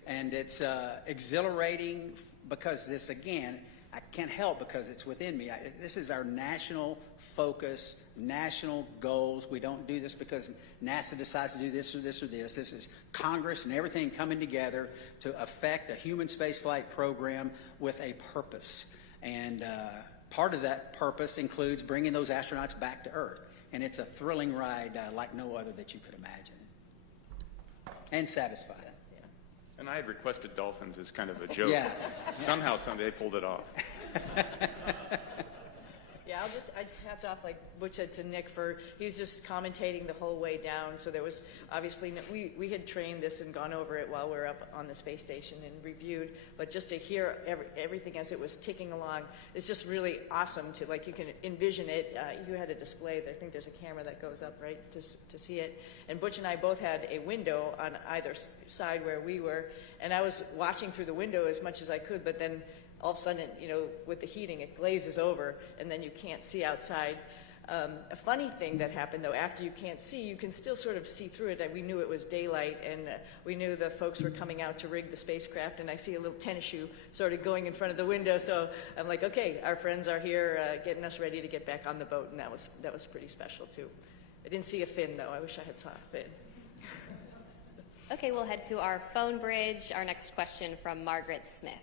And it's exhilarating because this, again, I can't help because it's within me. This is our national focus, national goals. We don't do this because NASA decides to do this or this or this. This is Congress and everything coming together to affect a human spaceflight program with a purpose. And part of that purpose includes bringing those astronauts back to Earth. And it's a thrilling ride like no other that you could imagine. And satisfying. And I had requested dolphins as kind of a joke. Yeah. Somehow, someday, they pulled it off. Yeah, Yeah, I just hats off, like Butch said, to Nick for, he's just commentating the whole way down. So there was obviously, we had trained this and gone over it while we were up on the space station and reviewed, but just to hear everything as it was ticking along, it's just really awesome to, like, you can envision it. You had a display, I think there's a camera that goes up, right, to see it. And Butch and I both had a window on either side where we were, and I was watching through the window as much as I could, but then all of a sudden, you know, with the heating, it glazes over, and then you can't see outside. A funny thing that happened, though, after you can't see, you can still sort of see through it. We knew it was daylight, and we knew the folks were coming out to rig the spacecraft, and I see a little tennis shoe sort of going in front of the window, so I'm like, okay, our friends are here getting us ready to get back on the boat, and that was pretty special, too. I didn't see a fin, though. I wish I had saw a fin. Okay, we'll head to our phone bridge. Our next question from Margaret Smith.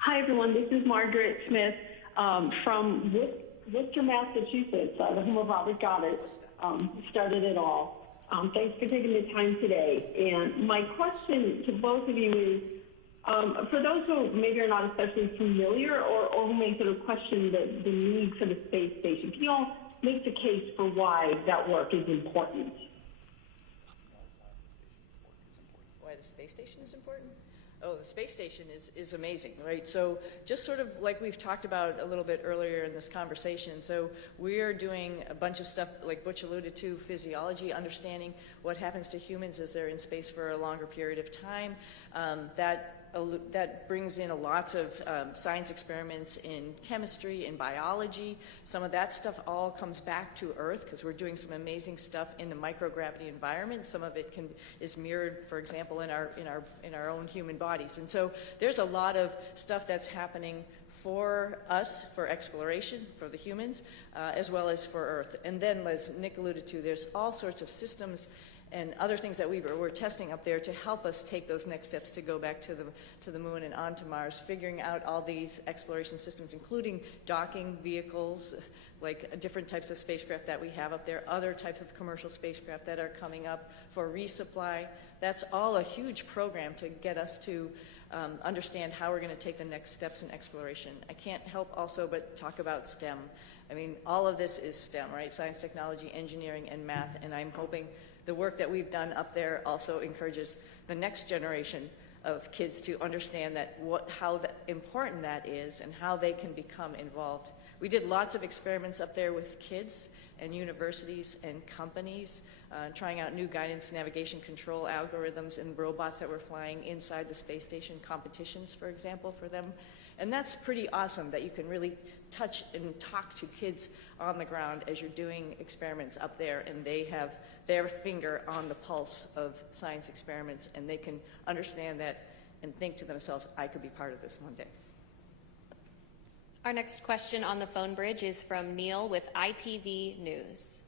Hi, everyone. This is Margaret Smith from Worcester, Massachusetts, the home of Robert Goddard, started it all. Thanks for taking the time today. And my question to both of you is, for those who maybe are not especially familiar or who may sort of question the need for the space station, can you all make the case for why that work is important? Why the space station is important? Oh, the space station is amazing, right? So just sort of like we've talked about a little bit earlier in this conversation, so we're doing a bunch of stuff, like Butch alluded to, physiology, understanding what happens to humans as they're in space for a longer period of time. That brings in lots of science experiments in chemistry, in biology. Some of that stuff all comes back to Earth because we're doing some amazing stuff in the microgravity environment. Some of it is mirrored, for example, in our own human bodies. And so there's a lot of stuff that's happening for us, for exploration, for the humans, as well as for Earth. And then, as Nick alluded to, there's all sorts of systems and other things that we're testing up there to help us take those next steps to go back to the moon and onto Mars, figuring out all these exploration systems, including docking vehicles, like different types of spacecraft that we have up there, other types of commercial spacecraft that are coming up for resupply. That's all a huge program to get us to understand how we're going to take the next steps in exploration. I can't help also but talk about STEM. I mean, all of this is STEM, right? Science, technology, engineering, and math, and I'm hoping the work that we've done up there also encourages the next generation of kids to understand that how important that is and how they can become involved. We did lots of experiments up there with kids and universities and companies, trying out new guidance, navigation, control algorithms and robots that were flying inside the space station, competitions, for example, for them. And that's pretty awesome that you can really touch and talk to kids on the ground as you're doing experiments up there, and they have their finger on the pulse of science experiments, and they can understand that and think to themselves, I could be part of this one day. Our next question on the phone bridge is from Neil with ITV News.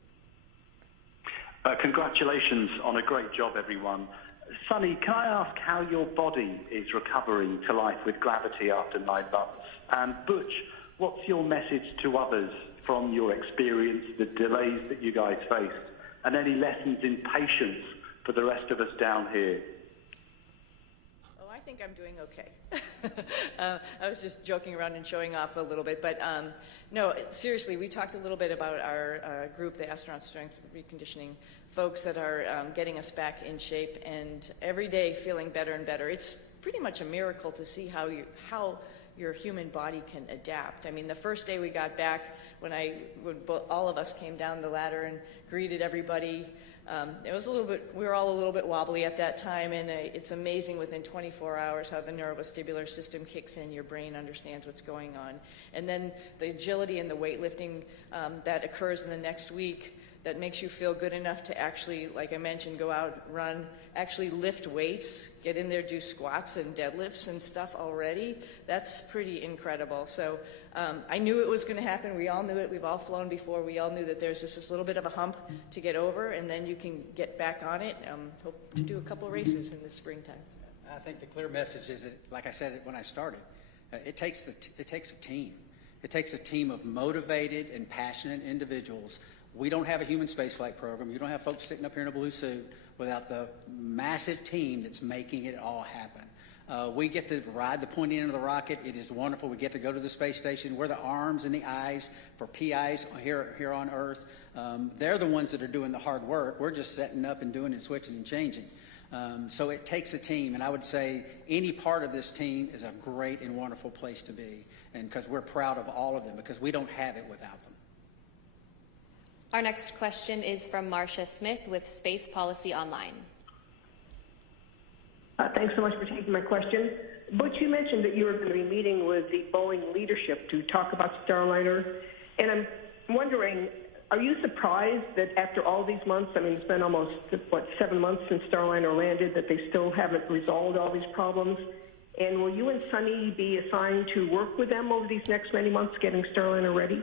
Congratulations on a great job, everyone. Suni, can I ask how your body is recovering to life with gravity after 9 months? And Butch, what's your message to others from your experience, the delays that you guys faced, and any lessons in patience for the rest of us down here? Oh, I think I'm doing okay. I was just joking around and showing off a little bit, but no, seriously, we talked a little bit about our group, the Astronaut Strength Reconditioning folks that are getting us back in shape, and every day feeling better and better. It's pretty much a miracle to see how your human body can adapt. I mean, the first day we got back, when all of us came down the ladder and greeted everybody, it was we were all a little bit wobbly at that time, and it's amazing within 24 hours how the neurovestibular system kicks in, your brain understands what's going on. And then the agility and the weightlifting that occurs in the next week that makes you feel good enough to actually, like I mentioned, go out, run, actually lift weights, get in there, do squats and deadlifts and stuff already. That's pretty incredible. So I knew it was going to happen. We all knew it. We've all flown before. We all knew that there's just this little bit of a hump to get over, and then you can get back on it. Hope to do a couple races in the springtime. I think the clear message is that, like I said when I started, it takes a team. It takes a team of motivated and passionate individuals. We don't have a human spaceflight program. You don't have folks sitting up here in a blue suit without the massive team that's making it all happen. We get to ride the pointy end of the rocket. It is wonderful. We get to go to the space station. We're the arms and the eyes for PIs here on Earth. They're the ones that are doing the hard work. We're just setting up and doing and switching and changing. So it takes a team, and I would say any part of this team is a great and wonderful place to be, and because we're proud of all of them, because we don't have it without them. Our next question is from Marcia Smith with Space Policy Online. Thanks so much for taking my question. Butch, you mentioned that you were going to be meeting with the Boeing leadership to talk about Starliner, and I'm wondering, are you surprised that after all these months, I mean, it's been almost, 7 months since Starliner landed, that they still haven't resolved all these problems? And will you and Suni be assigned to work with them over these next many months getting Starliner ready?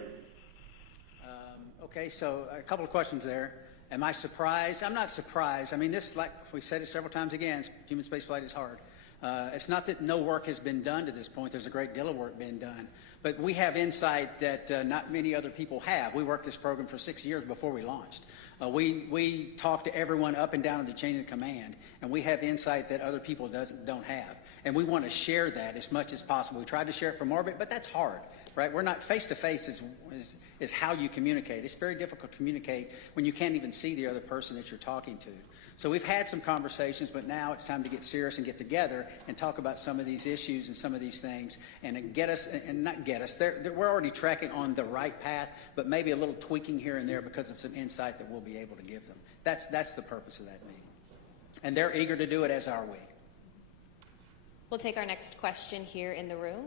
Okay, so a couple of questions there. Am I surprised? I'm not surprised. I mean, this, like we've said it several times again, human spaceflight is hard. It's not that no work has been done to this point. There's a great deal of work being done. But we have insight that not many other people have. We worked this program for 6 years before we launched. We talk to everyone up and down in the chain of command, and we have insight that other people don't have. And we want to share that as much as possible. We tried to share it from orbit, but that's hard, right? We're not face-to-face is how you communicate. It's very difficult to communicate when you can't even see the other person that you're talking to. So we've had some conversations, but now it's time to get serious and get together and talk about some of these issues and some of these things and get us, and not get us. We're already tracking on the right path, but maybe a little tweaking here and there because of some insight that we'll be able to give them. That's the purpose of that meeting. And they're eager to do it, as are we. We'll take our next question here in the room.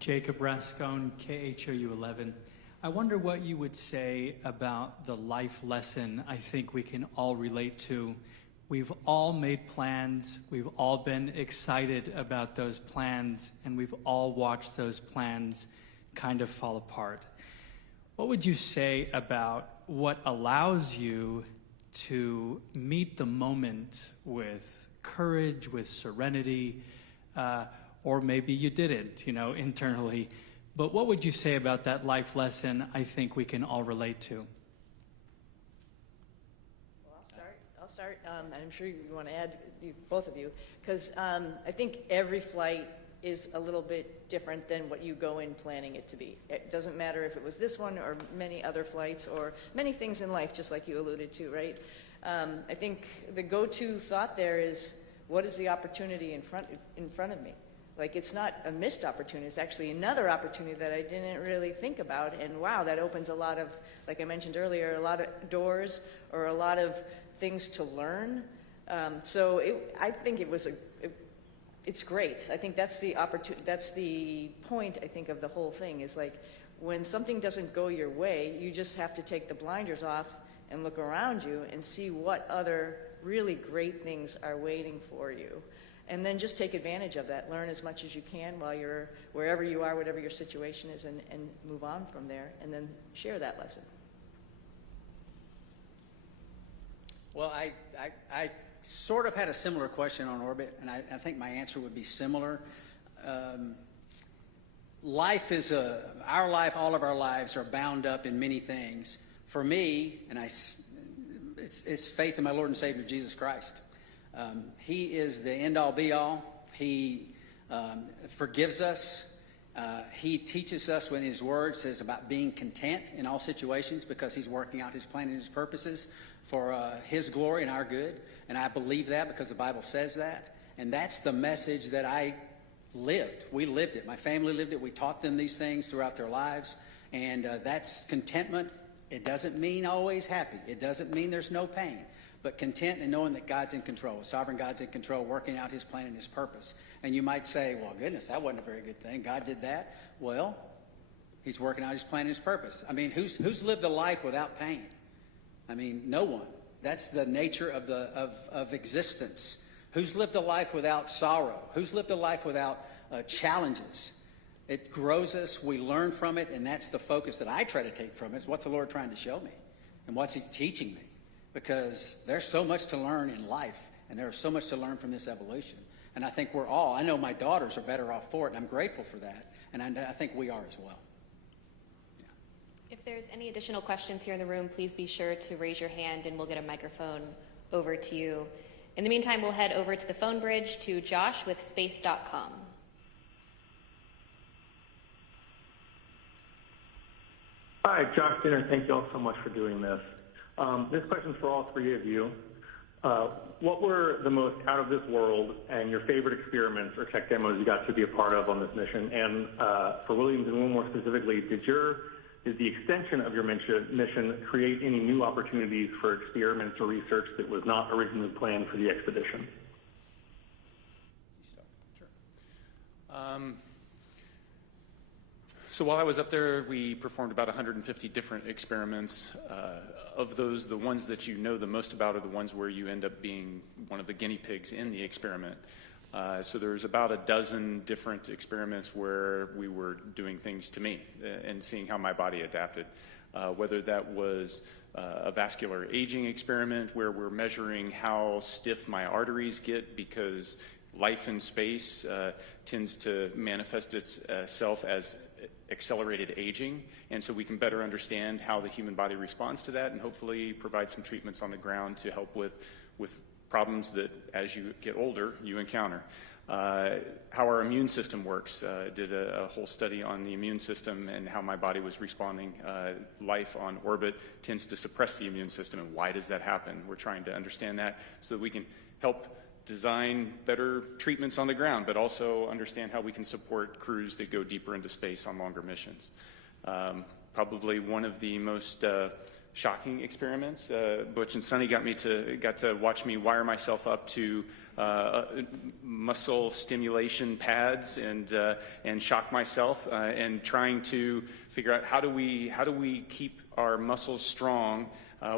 Jacob Rascone, KHOU 11. I wonder what you would say about the life lesson I think we can all relate to. We've all made plans, we've all been excited about those plans, and we've all watched those plans kind of fall apart. What would you say about what allows you to meet the moment with courage, with serenity, or maybe you didn't, internally. But what would you say about that life lesson I think we can all relate to? Well, I'll start, and I'm sure you want to add, both of you, because I think every flight is a little bit different than what you go in planning it to be. It doesn't matter if it was this one or many other flights or many things in life, just like you alluded to, right? I think the go-to thought there is, what is the opportunity in front of me? Like, it's not a missed opportunity, it's actually another opportunity that I didn't really think about, and wow, that opens a lot of, like I mentioned earlier, a lot of doors or a lot of things to learn. I think it's great. I think that's the point, I think, of the whole thing, is like, when something doesn't go your way, you just have to take the blinders off and look around you and see what other really great things are waiting for you. And then just take advantage of that. Learn as much as you can while you're wherever you are, whatever your situation is, and move on from there, and then share that lesson. Well, I sort of had a similar question on orbit, and I think my answer would be similar. Life is our life, all of our lives are bound up in many things. For me, and it's faith in my Lord and Savior, Jesus Christ. He is the end-all, be-all. He forgives us. He teaches us when His Word says about being content in all situations, because He's working out His plan and His purposes for His glory and our good. And I believe that because the Bible says that. And that's the message that I lived. We lived it. My family lived it. We taught them these things throughout their lives. And that's contentment. It doesn't mean always happy. It doesn't mean there's no pain. But content and knowing that God's in control, sovereign God's in control, working out His plan and His purpose. And you might say, well, goodness, that wasn't a very good thing. God did that. Well, He's working out His plan and His purpose. I mean, who's lived a life without pain? I mean, no one. That's the nature of existence. Who's lived a life without sorrow? Who's lived a life without challenges? It grows us. We learn from it, and that's the focus that I try to take from it. Is what's the Lord trying to show me, and what's He teaching me? Because there's so much to learn in life, and there's so much to learn from this evolution. And I think I know my daughters are better off for it, and I'm grateful for that. And I think we are as well. Yeah. If there's any additional questions here in the room, please be sure to raise your hand, and we'll get a microphone over to you. In the meantime, we'll head over to the phone bridge to Josh with space.com. Hi, Josh Dinner. Thank you all so much for doing this. This question's for all three of you. What were the most out of this world and your favorite experiments or tech demos you got to be a part of on this mission? And for Williams and Wilmore specifically, did the extension of your mission create any new opportunities for experiments or research that was not originally planned for the expedition? So while I was up there, we performed about 150 different experiments. Of those, the ones that you know the most about are the ones where you end up being one of the guinea pigs in the experiment. So there's about a dozen different experiments where we were doing things to me and seeing how my body adapted. Whether that was a vascular aging experiment where we're measuring how stiff my arteries get because life in space tends to manifest itself as accelerated aging, and so we can better understand how the human body responds to that and hopefully provide some treatments on the ground to help with problems that as you get older you encounter. How our immune system works. Did a whole study on the immune system and how my body was responding. Life on orbit tends to suppress the immune system, and why does that happen? We're trying to understand that so that we can help design better treatments on the ground, but also understand how we can support crews that go deeper into space on longer missions. Probably one of the most shocking experiments. Butch and Suni got to watch me wire myself up to muscle stimulation pads and shock myself and trying to figure out how do we keep our muscles strong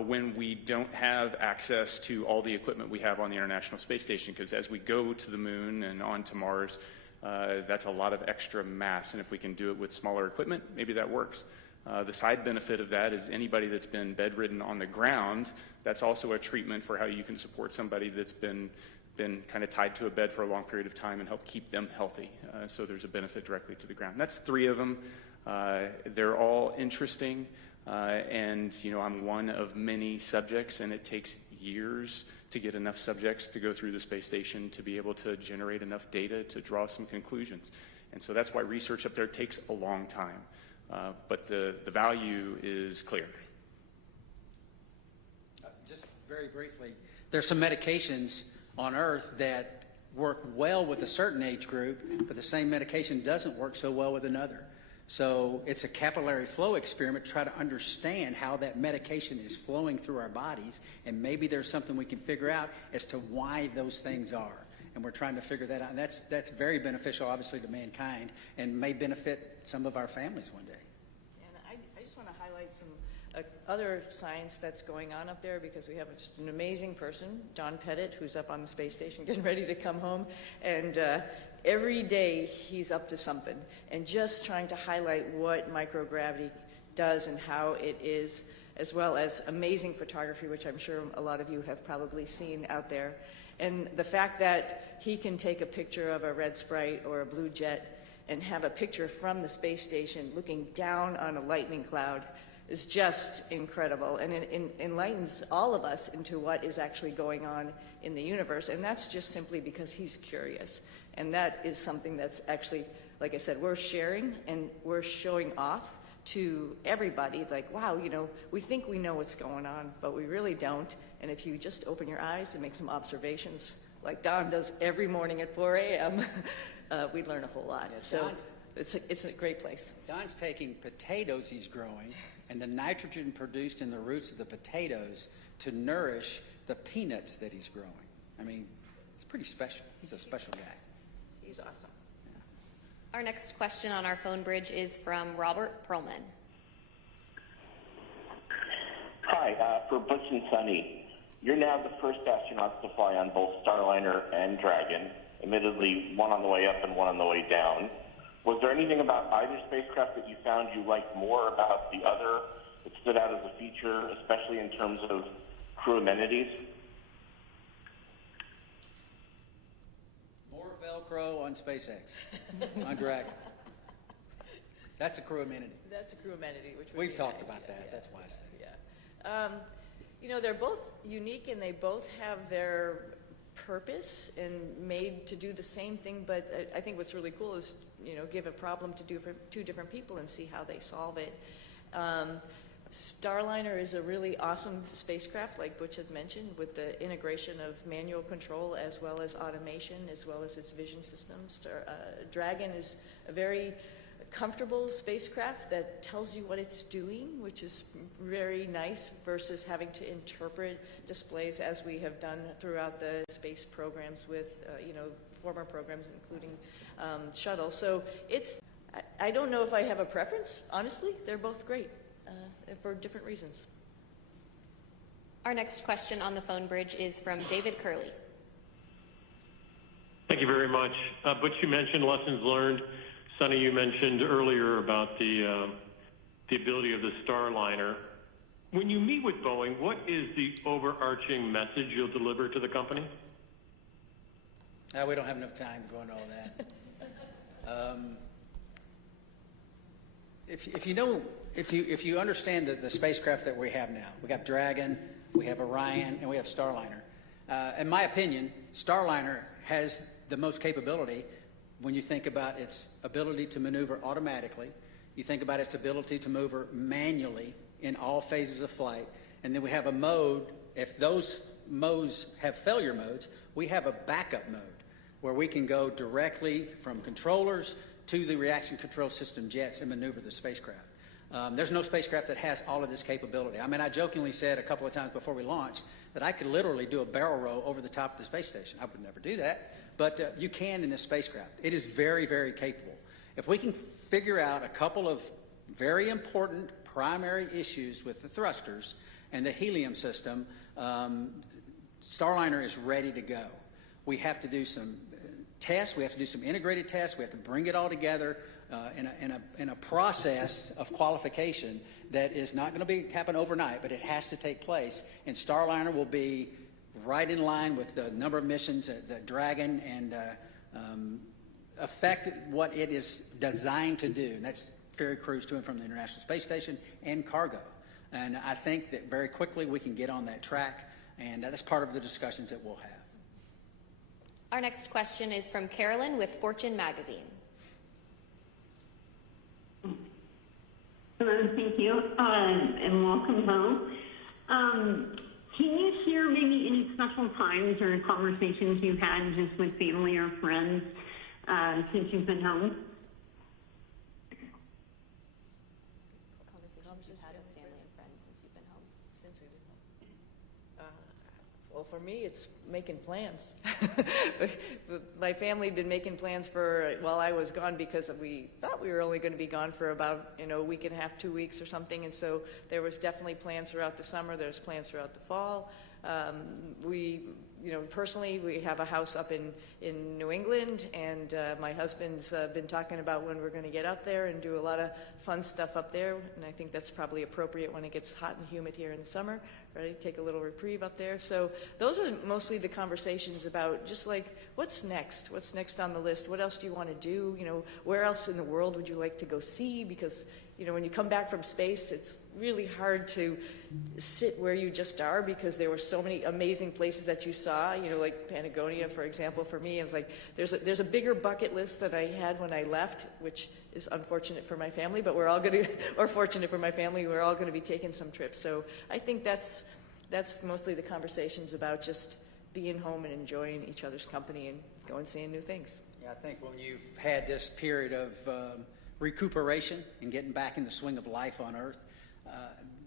when we don't have access to all the equipment we have on the International Space Station, because as we go to the moon and on to Mars, that's a lot of extra mass, and if we can do it with smaller equipment, maybe that works. The side benefit of that is anybody that's been bedridden on the ground, that's also a treatment for how you can support somebody that's been kind of tied to a bed for a long period of time and help keep them healthy. So there's a benefit directly to the ground. That's three of them. They're all interesting. And I'm one of many subjects, and it takes years to get enough subjects to go through the space station to be able to generate enough data to draw some conclusions. And so that's why research up there takes a long time. But the value is clear. Just very briefly, there's some medications on Earth that work well with a certain age group, but the same medication doesn't work so well with another. So it's a capillary flow experiment to try to understand how that medication is flowing through our bodies, and maybe there's something we can figure out as to why those things are. And we're trying to figure that out. And that's very beneficial, obviously, to mankind, and may benefit some of our families one day. And I just want to highlight some other science that's going on up there, because we have just an amazing person, John Pettit, who's up on the space station getting ready to come home. And every day he's up to something and just trying to highlight what microgravity does and how it is, as well as amazing photography, which I'm sure a lot of you have probably seen out there. And the fact that he can take a picture of a red sprite or a blue jet and have a picture from the space station looking down on a lightning cloud is just incredible, and it enlightens all of us into what is actually going on in the universe. And that's just simply because he's curious. And that is something that's actually, like I said, we're sharing and we're showing off to everybody, like, wow, we think we know what's going on, but we really don't. And if you just open your eyes and make some observations, like Don does every morning at 4 a.m., we learn a whole lot. Yes, so it's a great place. Don's taking potatoes he's growing and the nitrogen produced in the roots of the potatoes to nourish the peanuts that he's growing. I mean, it's pretty special. He's a special guy. He's awesome. Our next question on our phone bridge is from Robert Perlman. Hi, for Butch and Suni, you're now the first astronauts to fly on both Starliner and Dragon, admittedly one on the way up and one on the way down. Was there anything about either spacecraft that you found you liked more about the other that stood out as a feature, especially in terms of crew amenities? More Velcro on SpaceX, on Dragon. That's a crew amenity. That's a crew amenity, which we've talked about that. Yeah. That's why I said it. Yeah. They're both unique, and they both have their purpose and made to do the same thing, but I think what's really cool is, give a problem to two different people and see how they solve it. Starliner is a really awesome spacecraft, like Butch had mentioned, with the integration of manual control as well as automation, as well as its vision systems. Dragon is a very comfortable spacecraft that tells you what it's doing, which is very nice versus having to interpret displays as we have done throughout the space programs with, former programs, including shuttle. So I don't know if I have a preference, honestly. They're both great. For different reasons. Our next question on the phone bridge is from David Curley. Thank you very much. Butch, you mentioned lessons learned. Suni, you mentioned earlier about the ability of the Starliner. When you meet with Boeing, what is the overarching message you'll deliver to the company? We don't have enough time to go into all that. If you understand the spacecraft that we have now, we got Dragon, we have Orion, and we have Starliner. In my opinion, Starliner has the most capability when you think about its ability to maneuver automatically. You think about its ability to maneuver manually in all phases of flight. And then we have a mode, if those modes have failure modes, we have a backup mode where we can go directly from controllers to the reaction control system jets and maneuver the spacecraft. There's no spacecraft that has all of this capability. I mean, I jokingly said a couple of times before we launched that I could literally do a barrel roll over the top of the space station. I would never do that, but you can in this spacecraft. It is very, very capable. If we can figure out a couple of very important primary issues with the thrusters and the helium system, Starliner is ready to go. We have to do some tests. We have to do some integrated tests. We have to bring it all together in a process of qualification that is not going to happen overnight, but it has to take place. And Starliner will be right in line with the number of missions that Dragon and affect what it is designed to do. And that's ferry crews to and from the International Space Station and cargo. And I think that very quickly we can get on that track, and that's part of the discussions that we'll have. Our next question is from Carolyn with Fortune Magazine. Hello, thank you, and welcome home. Can you share maybe any special times or conversations you've had just with family or friends since you've been home? Conversations you've had with family and friends since you've been home? Since we've been home. Well, for me, it's making plans. My family had been making plans while I was gone, because we thought we were only going to be gone for about a week and a half, 2 weeks or something. And so there was definitely plans throughout the summer. There's plans throughout the fall. Personally, we have a house up in New England, and my husband's been talking about when we're going to get up there and do a lot of fun stuff up there. And I think that's probably appropriate when it gets hot and humid here in the summer, right? Take a little reprieve up there. So those are mostly the conversations about just like, what's next? What's next on the list? What else do you want to do? Where else in the world would you like to go see? Because when you come back from space, it's really hard to sit where you just are, because there were so many amazing places that you saw, like Patagonia, for example. For me, it was like, there's a bigger bucket list that I had when I left, which is unfortunate for my family, but we're all going to, or fortunate for my family, we're all going to be taking some trips. So I think that's mostly the conversations about just being home and enjoying each other's company and going seeing new things. Yeah, I think when you've had this period of recuperation and getting back in the swing of life on Earth,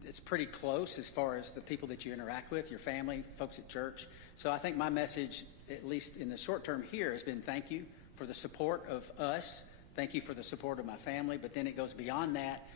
it's pretty close as far as the people that you interact with, your family, folks at church. So I think my message, at least in the short term here, has been thank you for the support of us. Thank you for the support of my family. But then it goes beyond that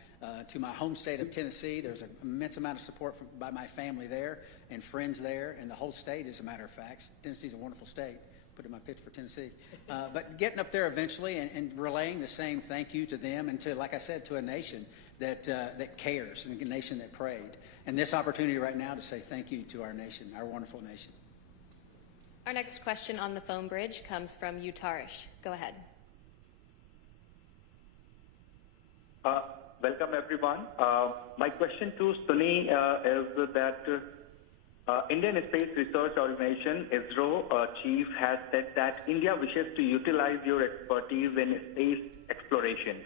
to my home state of Tennessee. There's an immense amount of support by my family there and friends there, and the whole state, as a matter of fact. Tennessee's a wonderful state. Put in my pitch for Tennessee. But getting up there eventually and relaying the same thank you to them and to, like I said, to a nation that cares, and a nation that prayed. And this opportunity right now to say thank you to our nation, our wonderful nation. Our next question on the phone bridge comes from Utarish. Go ahead. Welcome, everyone. My question to Suni is that Indian Space Research Organization, ISRO chief has said that India wishes to utilize your expertise in space exploration.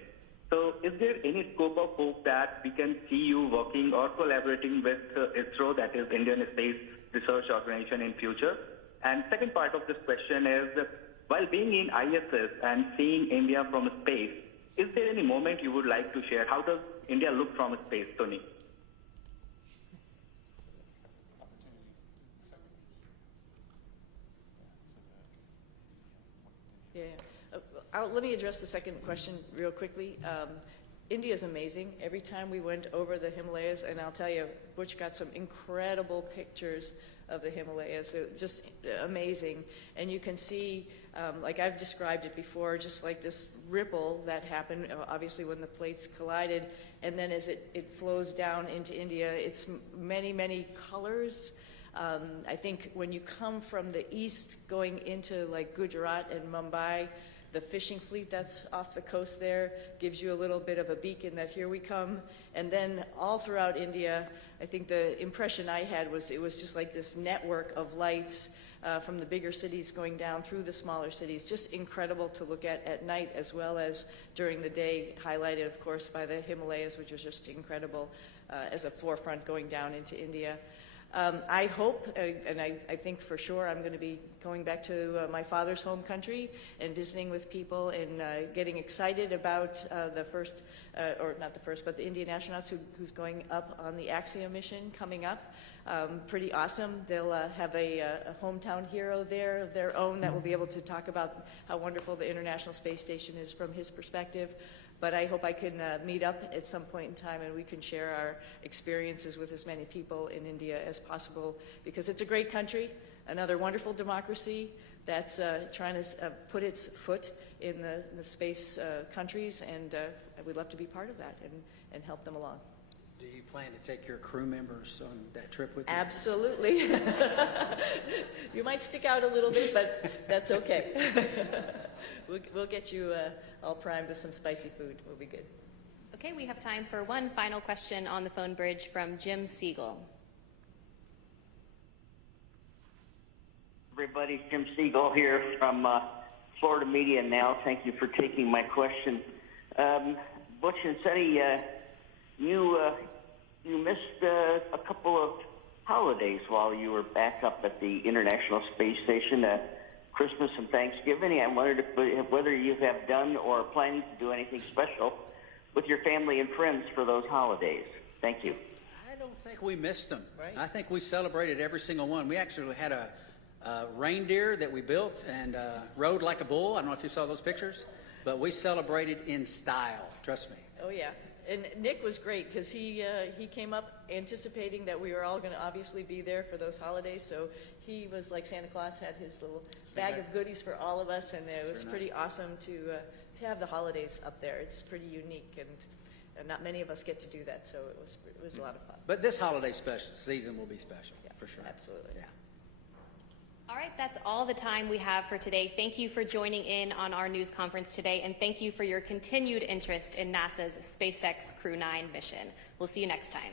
So is there any scope of hope that we can see you working or collaborating with ISRO, that is Indian Space Research Organization, in future? And second part of this question is, while being in ISS and seeing India from space, is there any moment you would like to share? How does India look from space, Tony? Yeah. Let me address the second question real quickly. India is amazing. Every time we went over the Himalayas, and I'll tell you, Butch got some incredible pictures of the Himalayas. Just amazing. And you can see, like I've described it before, just like this ripple that happened, obviously when the plates collided, and then as it flows down into India, it's many, many colors. I think when you come from the east going into like Gujarat and Mumbai, the fishing fleet that's off the coast there gives you a little bit of a beacon that here we come. And then all throughout India, I think the impression I had was it was just like this network of lights from the bigger cities going down through the smaller cities. Just incredible to look at night as well as during the day, highlighted, of course, by the Himalayas, which was just incredible as a forefront going down into India. I hope, and I think for sure, I'm going to be going back to my father's home country and visiting with people and getting excited about the first, or not the first, but the Indian astronauts who's going up on the Axiom mission coming up. Pretty awesome. They'll have a hometown hero there of their own that will be able to talk about how wonderful the International Space Station is from his perspective. But I hope I can meet up at some point in time and we can share our experiences with as many people in India as possible, because it's a great country, another wonderful democracy that's trying to put its foot in the space countries, and we'd love to be part of that and help them along. Do you plan to take your crew members on that trip with you? Absolutely. You might stick out a little bit, but that's okay. We'll get you all primed with some spicy food. We'll be good. Okay, we have time for one final question on the phone bridge from Jim Siegel. Everybody, Jim Siegel here from Florida Media Now. Thank you for taking my question. Butch and Suni, you missed a couple of holidays while you were back up at the International Space Station, Christmas and Thanksgiving. I wondered whether you have done or are planning to do anything special with your family and friends for those holidays. Thank you. I don't think we missed them. Right. I think we celebrated every single one. We actually had a reindeer that we built and rode like a bull. I don't know if you saw those pictures, but we celebrated in style. Trust me. Oh, yeah. And Nick was great because he came up anticipating that we were all going to obviously be there for those holidays. So he was like Santa Claus, had his little bag of goodies for all of us, and it was pretty awesome to have the holidays up there. It's pretty unique, and not many of us get to do that. So it was a lot of fun. But this holiday season will be special, for sure. Absolutely. Yeah. All right, that's all the time we have for today. Thank you for joining in on our news conference today, and thank you for your continued interest in NASA's SpaceX Crew-9 mission. We'll see you next time.